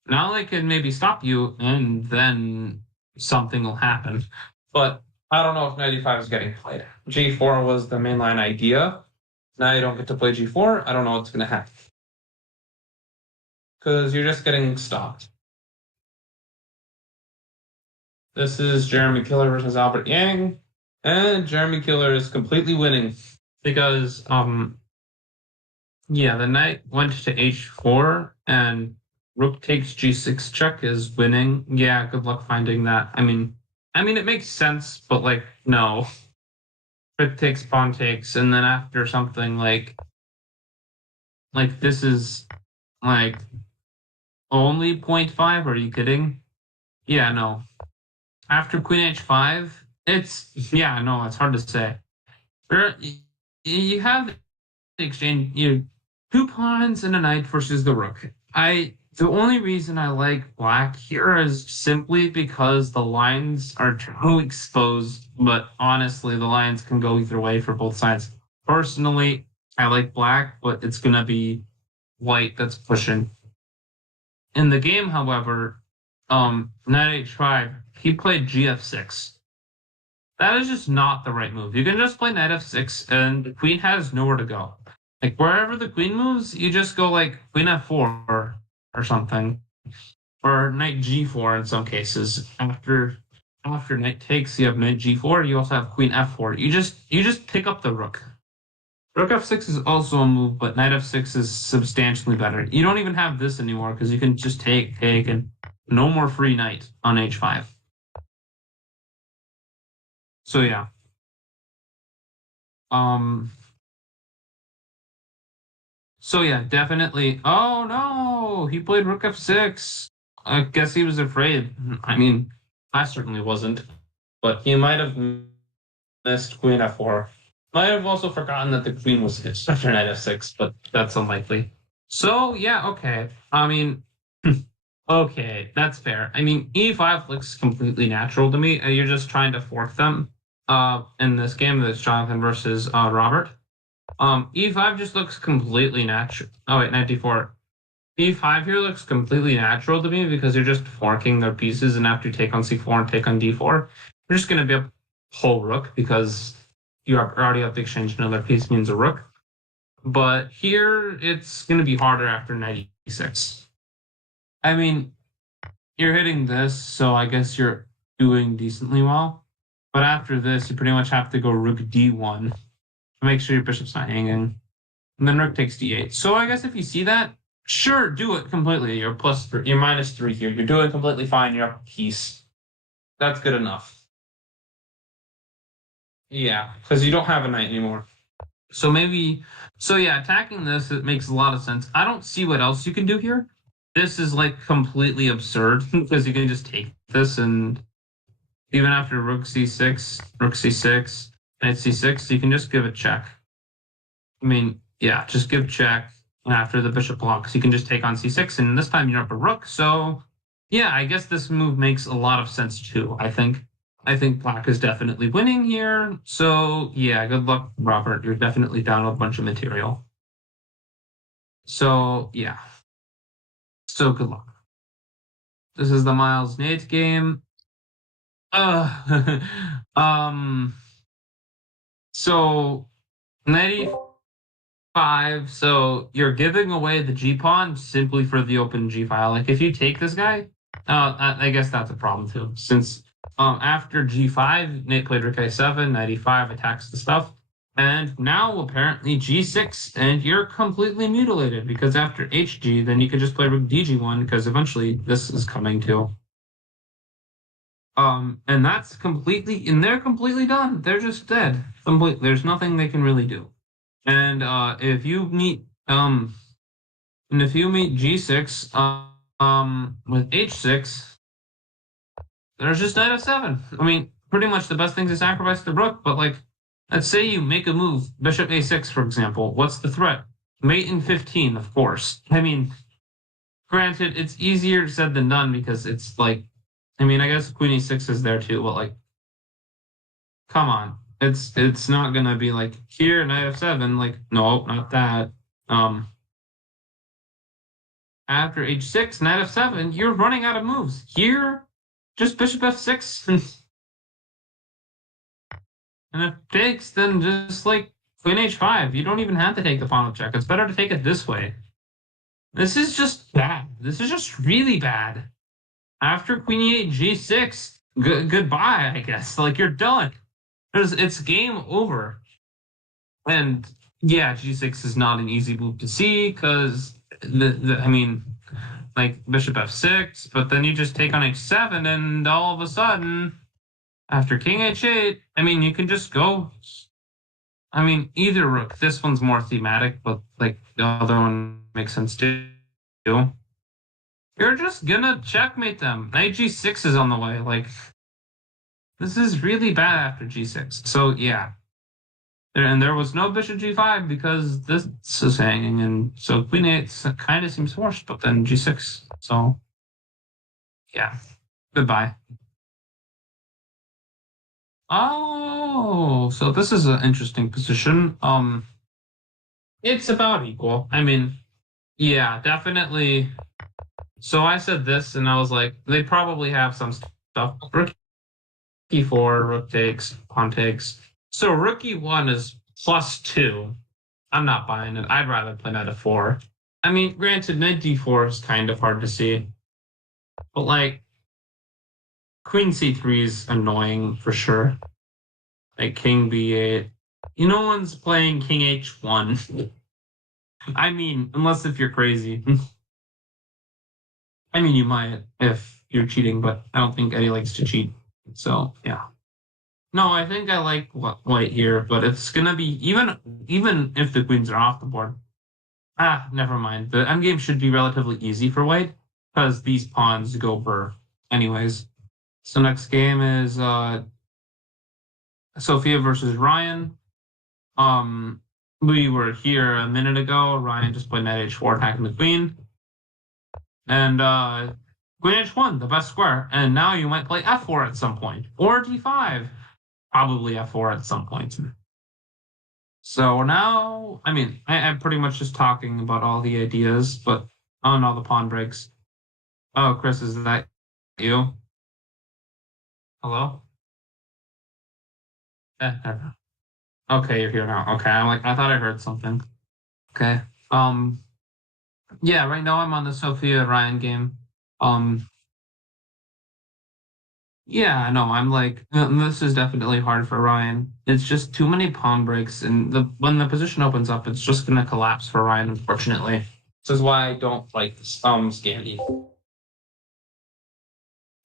Now they can maybe stop you, and then something will happen. But I don't know if knight e5 is getting played. G4 was the mainline idea. Now you don't get to play g4. I don't know what's going to happen. Because you're just getting stopped. This is Jeremy Killer versus Albert Yang. And Jeremy Killer is completely winning because, yeah, the knight went to h4 and rook takes g6 check is winning. Yeah, good luck finding that. I mean, it makes sense, but like, no. Rook takes, pawn takes, and then after something like this is like only 0.5. Are you kidding? Yeah, no. After queen h5, it's hard to say. You have the exchange, two pawns and a knight versus the rook. The only reason I like black here is simply because the lines are too exposed, but honestly, the lines can go either way for both sides. Personally, I like black, but it's gonna be white that's pushing. In the game, however, knight h5, he played gf6. That is just not the right move. You can just play knight f6, and the queen has nowhere to go. Like, wherever the queen moves, you just go, like, queen f4 or something. Or knight g4 in some cases. After knight takes, you have knight g4, you also have queen f4. You just pick up the rook. Rook f6 is also a move, but knight f6 is substantially better. You don't even have this anymore because you can just take, and no more free knight on h5. So yeah. So yeah, definitely. Oh no, he played rook f6. I guess he was afraid. I mean, I certainly wasn't, but he might have missed queen f4. Might have also forgotten that the queen was hitched after knight f6, but that's unlikely. So yeah, okay. I mean, okay, that's fair. I mean, e5 looks completely natural to me. You're just trying to fork them. In this game, that's Jonathan versus Robert. E5 just looks completely natural. Oh wait, knight d4. E5 here looks completely natural to me because you're just forking their pieces, and after you take on c4 and take on d4, you're just going to be a whole rook because you already have to exchange another piece means a rook. But here it's going to be harder after knight e6. I mean, you're hitting this, so I guess you're doing decently well. But after this, you pretty much have to go rook d1 to make sure your bishop's not hanging. And then rook takes d8. So I guess if you see that, sure, do it completely. You're +3, you're -3 here. You're doing completely fine. You're up a piece. That's good enough. Yeah, because you don't have a knight anymore. So yeah, attacking this, it makes a lot of sense. I don't see what else you can do here. This is like completely absurd because you can just take this, and even after rook c6, knight c6, you can just give a check. I mean, yeah, just give check. And after the bishop blocks, you can just take on c6, and this time you're up a rook. So yeah, I guess this move makes a lot of sense too, I think. I think black is definitely winning here. So yeah, good luck, Robert. You're definitely down a bunch of material. So yeah. So good luck. This is the Miles Nate game. So 95. So you're giving away the G pawn simply for the open G file. Like if you take this guy, I guess that's a problem too, since after G5, Nate played rook A7, knight E5 attacks the stuff. And now apparently G6, and you're completely mutilated because after HG, then you could just play rook DG1 because eventually this is coming too. And that's completely, and they're completely done. They're just dead. There's nothing they can really do. And if you meet G6 with H6, there's just knight f7. I mean, pretty much the best thing to sacrifice the rook, but like, let's say you make a move, bishop a6, for example. What's the threat? Mate in 15, of course. I mean, granted, it's easier said than done because it's like, I mean, I guess queen e6 is there too, but like, come on. It's not gonna be like, here, knight f7, like, no, not that. After h6, knight f7, you're running out of moves. Here, just bishop f6. And if it takes, then just like queen h5. You don't even have to take the pawn check. It's better to take it this way. This is just bad. This is just really bad. After queen e8, g6, goodbye, I guess. Like, you're done. It's game over. And yeah, g6 is not an easy move to see because, I mean, like bishop f6, but then you just take on h7, and all of a sudden, after king h8, I mean, you can just go. I mean, either rook. This one's more thematic, but like the other one makes sense too. You're just gonna checkmate them. Knight g6 is on the way. Like, this is really bad after g6. So yeah. And there was no bishop g5 because this is hanging, and so queen 8 kind of seems forced, but then g6. So yeah. Goodbye. Oh, so this is an interesting position. It's about equal. I mean, yeah, definitely. So I said this, and I was like, they probably have some stuff. Rook e4, rook takes, pawn takes. So rook e1 is +2. I'm not buying it. I'd rather play knight f4. I mean, granted, knight d4 is kind of hard to see, but like, queen c3 is annoying for sure. Like king b8, No one's playing king h1. I mean, unless if you're crazy. I mean, you might if you're cheating, but I don't think Eddie likes to cheat. So yeah. No, I think I like white here, but it's gonna be even if the queens are off the board. Never mind. The endgame should be relatively easy for white because these pawns go burr anyways. So next game is Sophia versus Ryan. We were here a minute ago. Ryan just played knight h4 attacking the queen. And queen h1, the best square. And now you might play f4 at some point. Or d5. Probably f4 at some point. So now, I mean, I'm pretty much just talking about all the ideas, but on all the pawn breaks. Oh, Chris, is that you? Hello? Okay, you're here now. Okay, I thought I heard something. Okay. Yeah, right now I'm on the Sophia Ryan game. Yeah, I know. I'm like, this is definitely hard for Ryan. It's just too many pawn breaks, and when the position opens up, it's just gonna collapse for Ryan, unfortunately. This is why I don't like this Scandy.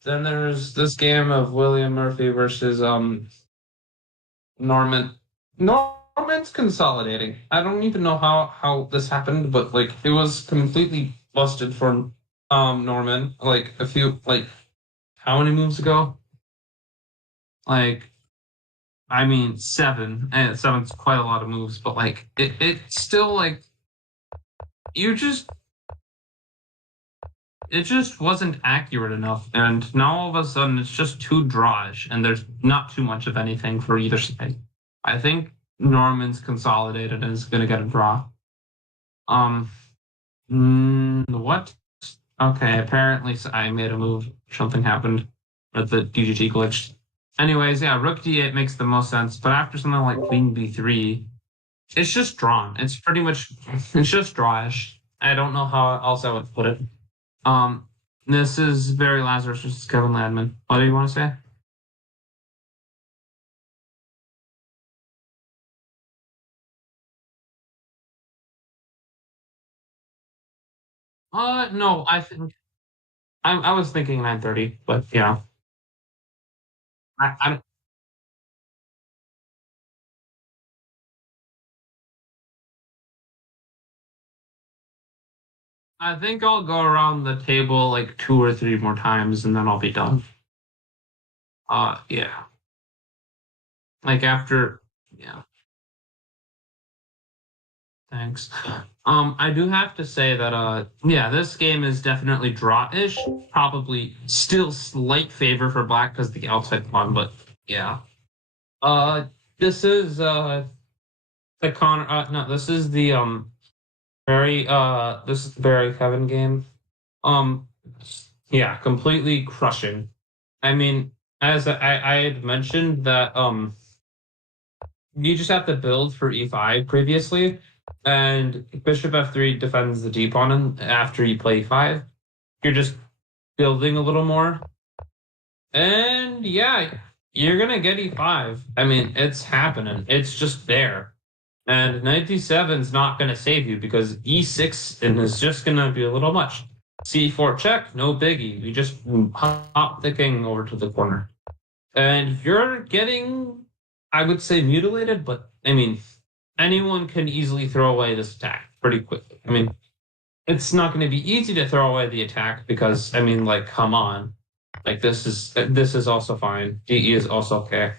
Then there's this game of William Murphy versus Norman. Norman's consolidating. I don't even know how this happened, but like it was completely busted for Norman. Like a few how many moves ago? Like, I mean, 7. And 7's quite a lot of moves, but like, it's still like, it just wasn't accurate enough. And now all of a sudden it's just too drawish, and there's not too much of anything for either side. I think Norman's consolidated and is going to get a draw. What? Okay, apparently I made a move. Something happened, but the DGT glitched. Anyways, yeah, rook d8 makes the most sense, but after something like queen b3, it's just drawn. It's pretty much, it's just drawish. I don't know how else I would put it. This is Barry Lazarus versus Kevin Landman. What do you want to say? No, I think I was thinking 9:30, but yeah, I I think I'll go around the table like 2 or 3 more times, and then I'll be done. Yeah, like after, yeah. Thanks. I do have to say that yeah, this game is definitely draw-ish. Probably still slight favor for black because the outside pawn, but yeah. This is the Connor. No, this is the Barry. This is the Barry Kevin game. Um, yeah, completely crushing. I mean, as I had mentioned that you just have to build for e5 previously, and bishop f3 defends the d pawn, and after you play e5, you're just building a little more. And yeah, you're gonna get e5. I mean, it's happening. It's just there. And knight d7 is not gonna save you because e6 is just gonna be a little much. c4 check, no biggie. You just hop the king over to the corner. And you're getting, I would say, mutilated, but I mean, anyone can easily throw away this attack pretty quickly. I mean, it's not going to be easy to throw away the attack because, I mean, like, come on. Like, this is also fine. DE is also okay.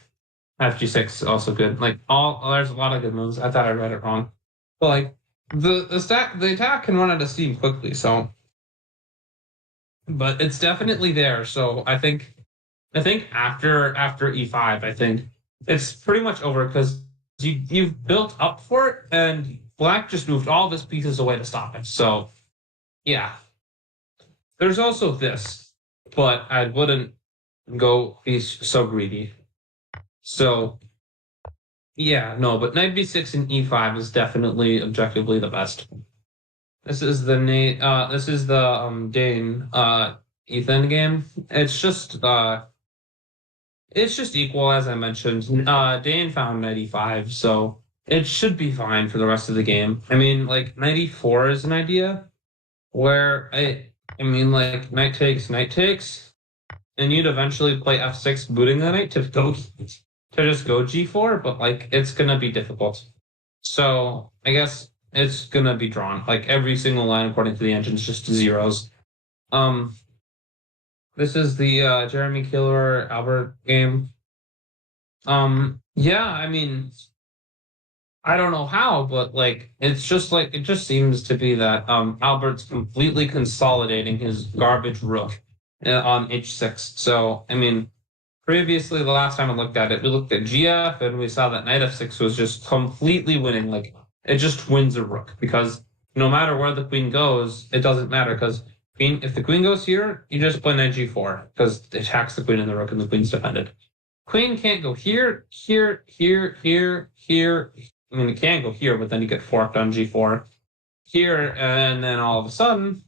FG6 is also good. Like, there's a lot of good moves. I thought I read it wrong. But, like, the attack can run out of steam quickly, so. But it's definitely there, so I think after e5, I think it's pretty much over because you've built up for it, and black just moved all of his pieces away to stop it. So, yeah. There's also this, but I wouldn't go be so greedy. So, yeah, no, but knight b6 and e5 is definitely objectively the best. This is the Dane Ethan game. It's just equal as I mentioned. Dane found 95, so it should be fine for the rest of the game. I mean, like knight e4 is an idea where I mean, like knight takes, and you'd eventually play f6, booting the knight to just go g4, but like it's gonna be difficult. So I guess it's gonna be drawn. Like every single line according to the engine is just zeros. This is the Jeremy Killer Albert game. Yeah, I mean, I don't know how, but like it's just like it just seems to be that Albert's completely consolidating his garbage rook on h6. So I mean, previously the last time I looked at it, we looked at GF and we saw that knight f6 was just completely winning. Like it just wins a rook because no matter where the queen goes, it doesn't matter because queen if the queen goes here, you just play knight g4 because it attacks the queen and the rook and the queen's defended. Queen can't go here, here, here, here, here. I mean, it can go here, but then you get forked on g4 here, and then all of a sudden,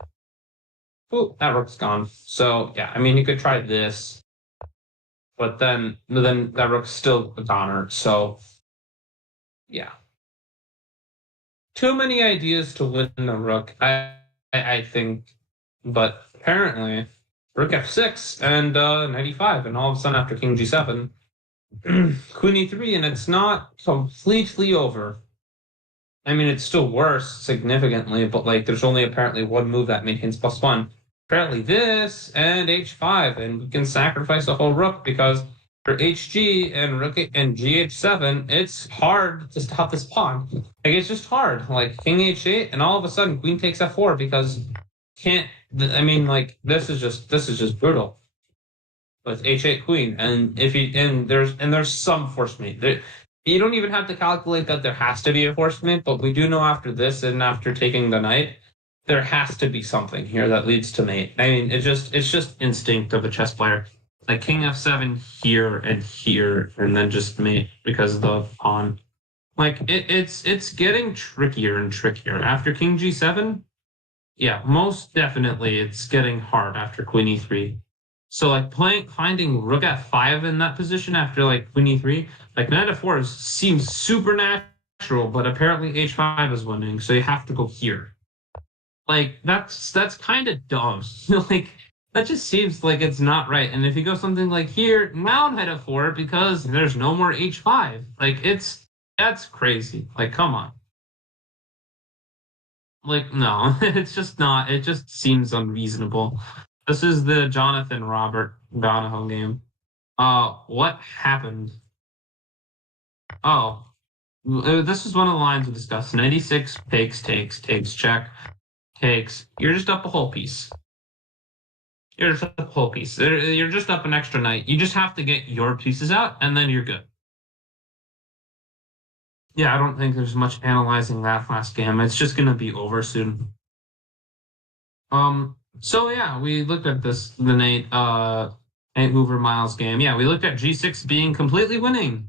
ooh, that rook's gone. So yeah, I mean, you could try this, but then that rook's still a goner. So yeah, too many ideas to win the rook, I think, but apparently rook f6 and knight e5, and all of a sudden after king g7. Queen e3, and it's not completely over. I mean, it's still worse significantly, but like there's only apparently one move that maintains +1. Apparently this and h5, and we can sacrifice a whole rook because for hg and rook and gh7, it's hard to stop this pawn. Like it's just hard. Like king h8, and all of a sudden queen takes f4 because can't. I mean, like this is just brutal. With h8 queen, and if you and there's some forced mate. You don't even have to calculate that there has to be a forced mate, but we do know after this and after taking the knight, there has to be something here that leads to mate. I mean, it's just instinct of a chess player. Like king f7 here, and then just mate because of the pawn. Like it's getting trickier and trickier after king g7. Yeah, most definitely, it's getting hard after queen e3. So like finding rook f5 in that position after like queen e3, like knight f4 seems supernatural, but apparently h5 is winning, so you have to go here. Like that's kind of dumb. Like that just seems like it's not right. And if you go something like here, now knight f4 because there's no more h5. Like that's crazy. Like come on. Like no, it's just not. It just seems unreasonable. This is the Jonathan Robert Donahoe game. What happened? Oh, this is one of the lines we discussed. 96 takes, check, takes. You're just up a whole piece. You're just up a whole piece. You're just up an extra knight. You just have to get your pieces out, and then you're good. Yeah, I don't think there's much analyzing that last game. It's just gonna be over soon. So yeah, we looked at the Nate Hoover Miles game. Yeah, we looked at g6 being completely winning.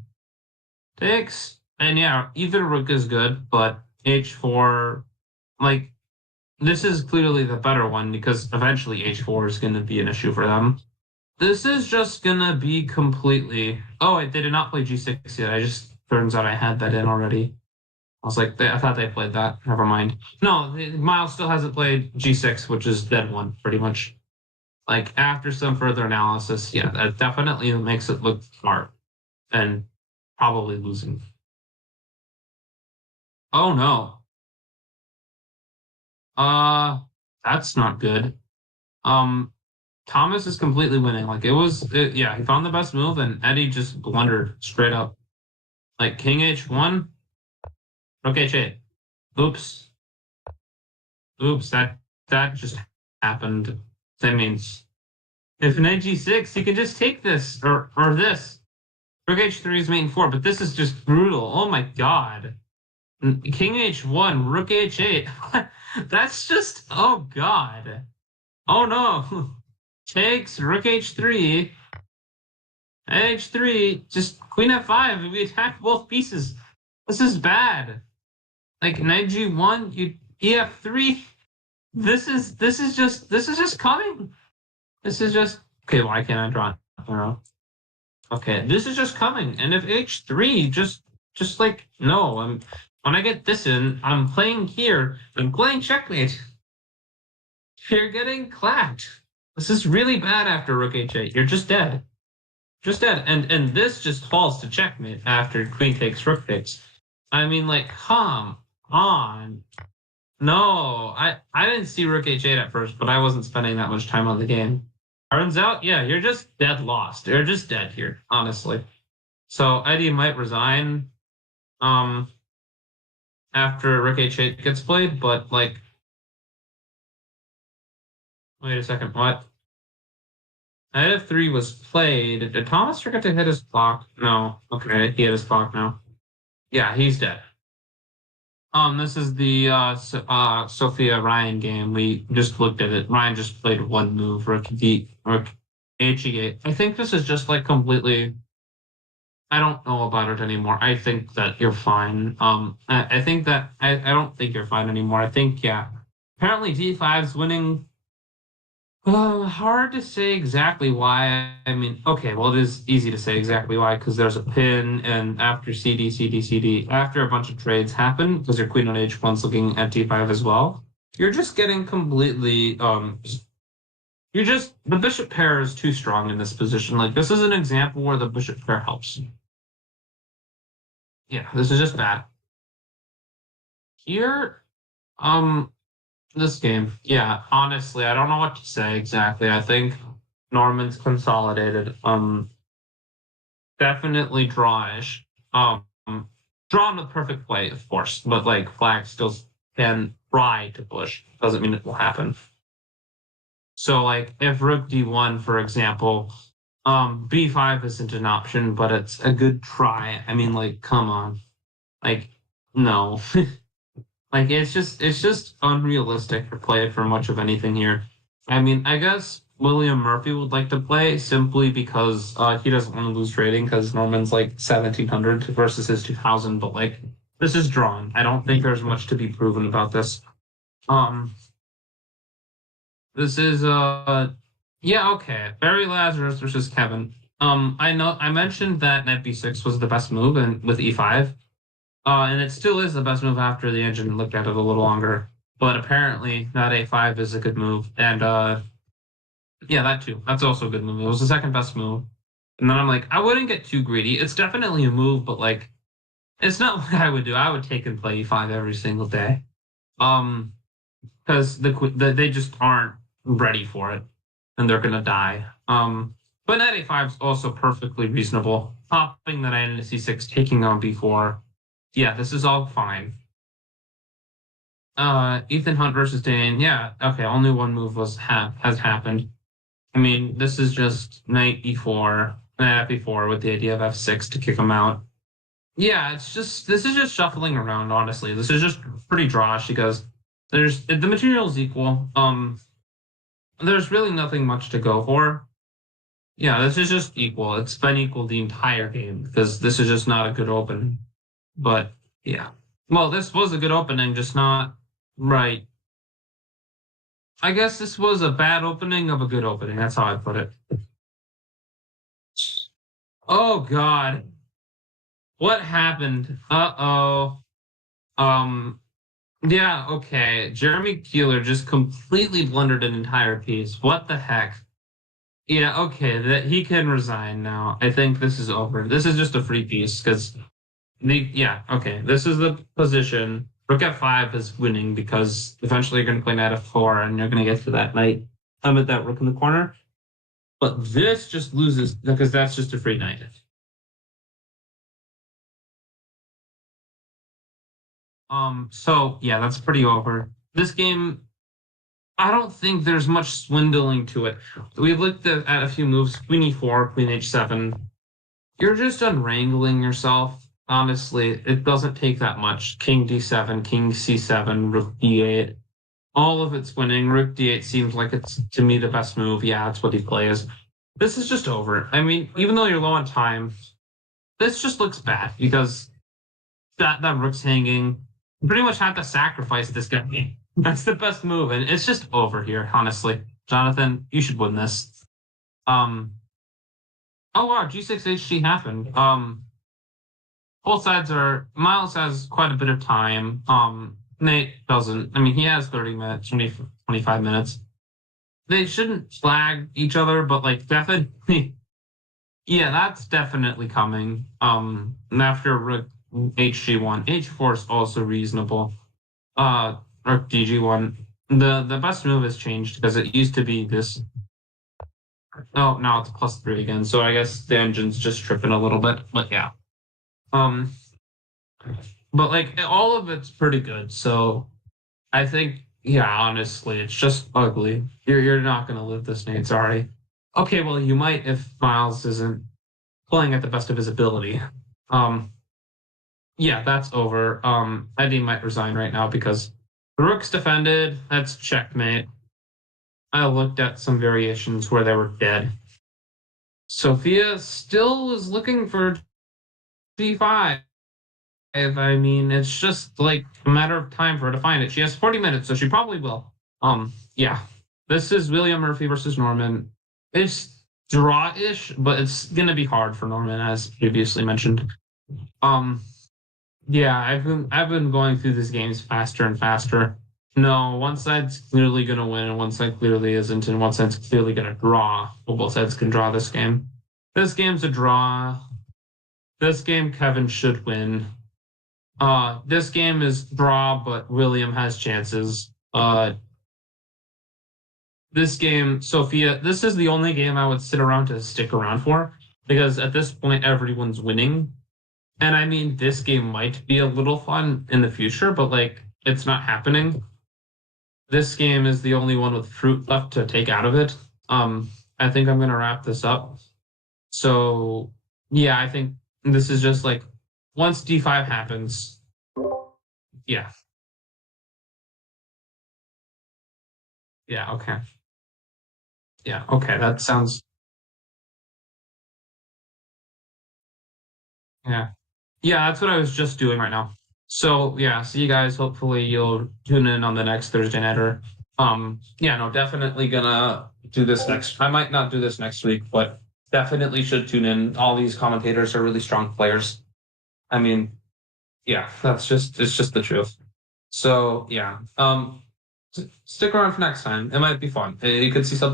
Takes, and yeah, either rook is good, but h4, like this is clearly the better one because eventually h4 is going to be an issue for them. This is just going to be completely. Oh, they did not play g6 yet. I just turns out I had that in already. I was like, I thought they played that. Never mind. No, Miles still hasn't played g6, which is dead one, pretty much. Like, after some further analysis, yeah, that definitely makes it look smart and probably losing. Oh, no. That's not good. Thomas is completely winning. Like, yeah, he found the best move, and Eddie just blundered straight up. Like, king h1. Rook h8. Oops. That just happened. That means if knight g6, you can just take this or this. Rook h3 is mate 4, but this is just brutal. Oh my god. King h1, rook h8. That's just oh god. Oh no. Takes rook h3. h3, just queen f5, and we attack both pieces. This is bad. Like knight g1, you ef3. This is just coming. This is just okay. Why can't I draw? Okay, this is just coming. And if h3, just Just like, no, when I get this in, I'm playing here. I'm playing checkmate. You're getting clapped. This is really bad after rook h8. You're just dead. Just dead. And this just falls to checkmate after queen takes, rook takes. I mean, like, come on. No, I didn't see rook h8 at first, but I wasn't spending that much time on the game. Turns out, yeah, you're just dead lost. You're just dead here, honestly. So Eddie might resign after rook h8 gets played, but like, wait a second, what? Knight f3 was played. Did Thomas forget to hit his clock? No. Okay, he hit his clock now. Yeah, he's dead. This is the Sophia Ryan game. We just looked at it. Ryan just played one move, rook h8. I think this is just like completely. I don't know about it anymore. I think that you're fine. I think that I don't think you're fine anymore. I think yeah. Apparently d5's winning. Hard to say exactly why. I mean, okay, well, it is easy to say exactly why because there's a pin, and after CD, after a bunch of trades happen, because your queen on h1's looking at d5 as well, you're just getting completely, you're just, the bishop pair is too strong in this position. Like, this is an example where the bishop pair helps. Yeah, this is just bad. Here, this game, yeah, honestly, I don't know what to say exactly. I think Norman's consolidated. Definitely drawish. Drawn with perfect play, of course, but like Flag still can try to push. Doesn't mean it will happen. So like if Rook D1, for example, B5 isn't an option, but it's a good try. I mean, like, come on. Like, no. Like it's just unrealistic to play for much of anything here. I mean, I guess William Murphy would like to play simply because he doesn't want to lose rating because Norman's like 1700 versus his 2000, but like this is drawn. I don't think there's much to be proven about this. This is yeah, okay. Barry Lazarus versus Kevin. I know I mentioned that knight b6 was the best move and with e5. And it still is the best move after the engine looked at it a little longer. But apparently, knight a5 is a good move. And yeah, that too. That's also a good move. It was the second best move. And then I'm like, I wouldn't get too greedy. It's definitely a move, but like, it's not what I would do. I would take and play e5 every single day. Because they just aren't ready for it, and they're gonna die. But knight a5 is also perfectly reasonable. Popping the knight into c6, taking on b4. Yeah, this is all fine. Ethan Hunt versus Dane. Yeah, okay. Only one move has happened. I mean, this is just knight e4, knight f4 with the idea of f6 to kick him out. Yeah, this is just shuffling around. Honestly, this is just pretty drawish because the material is equal. There's really nothing much to go for. Yeah, this is just equal. It's been equal the entire game because this is just not a good opening. But yeah, well, this was a good opening, just not right. I guess this was a bad opening of a good opening. That's how I put it. Oh God, what happened? Uh-oh. Yeah, okay. Jeremy Keeler just completely blundered an entire piece. What the heck? Yeah, okay, that he can resign now. I think this is over. This is just a free piece because yeah, okay. This is the position. Rook f5 is winning because eventually you're going to play knight f4 and you're going to get to that knight. At that rook in the corner. But this just loses because that's just a free knight. So yeah, that's pretty over. This game, I don't think there's much swindling to it. We looked at a few moves, queen e4, queen h7. You're just unwrangling yourself. Honestly, it doesn't take that much. King d7, king c7, rook d8. All of it's winning. Rook d8 seems like it's, to me, the best move. Yeah, that's what he plays. This is just over. I mean, even though you're low on time, this just looks bad because that rook's hanging. You pretty much have to sacrifice this guy. That's the best move, and it's just over here, honestly. Jonathan, you should win this. Oh wow, G6 HG happened. both sides are. Miles has quite a bit of time. Nate doesn't. I mean, he has 30 minutes, 25 minutes. They shouldn't flag each other, but like definitely, yeah, that's definitely coming. After Rook HG1, H4 is also reasonable. Rook DG1. The best move has changed because it used to be this. Oh, now it's +3 again. So I guess the engine's just tripping a little bit. But yeah. Um, but like all of it's pretty good. So I think, yeah, honestly, it's just ugly. You're not gonna live this, Nate. Sorry. Okay, well, you might if Miles isn't playing at the best of his ability. Um, yeah, that's over. Eddie might resign right now because the rook's defended. That's checkmate. I looked at some variations where they were dead. Sophia still is looking for d5. I mean, it's just like a matter of time for her to find it. She has 40 minutes, so she probably will. Yeah. This is William Murphy versus Norman. It's draw-ish, but it's gonna be hard for Norman, as previously mentioned. Um, yeah, I've been going through these games faster and faster. No, one side's clearly gonna win, and one side clearly isn't, and one side's clearly gonna draw. Well, both sides can draw this game. This game's a draw. This game, Kevin should win. This game is draw, but William has chances. This game, Sophia, this is the only game I would sit around to stick around for because at this point everyone's winning. And I mean, this game might be a little fun in the future, but like it's not happening. This game is the only one with fruit left to take out of it. I think I'm gonna wrap this up. So yeah, I think this is just like once D5 happens, yeah. Yeah, okay. Yeah, okay. That sounds yeah. Yeah, that's what I was just doing right now. So yeah, see you guys. Hopefully you'll tune in on the next Thursday nighter. Yeah, no, definitely gonna do this next. I might not do this next week, but definitely should tune in. All these commentators are really strong players. I mean, yeah, it's just the truth. So yeah, stick around for next time. It might be fun. You could see something.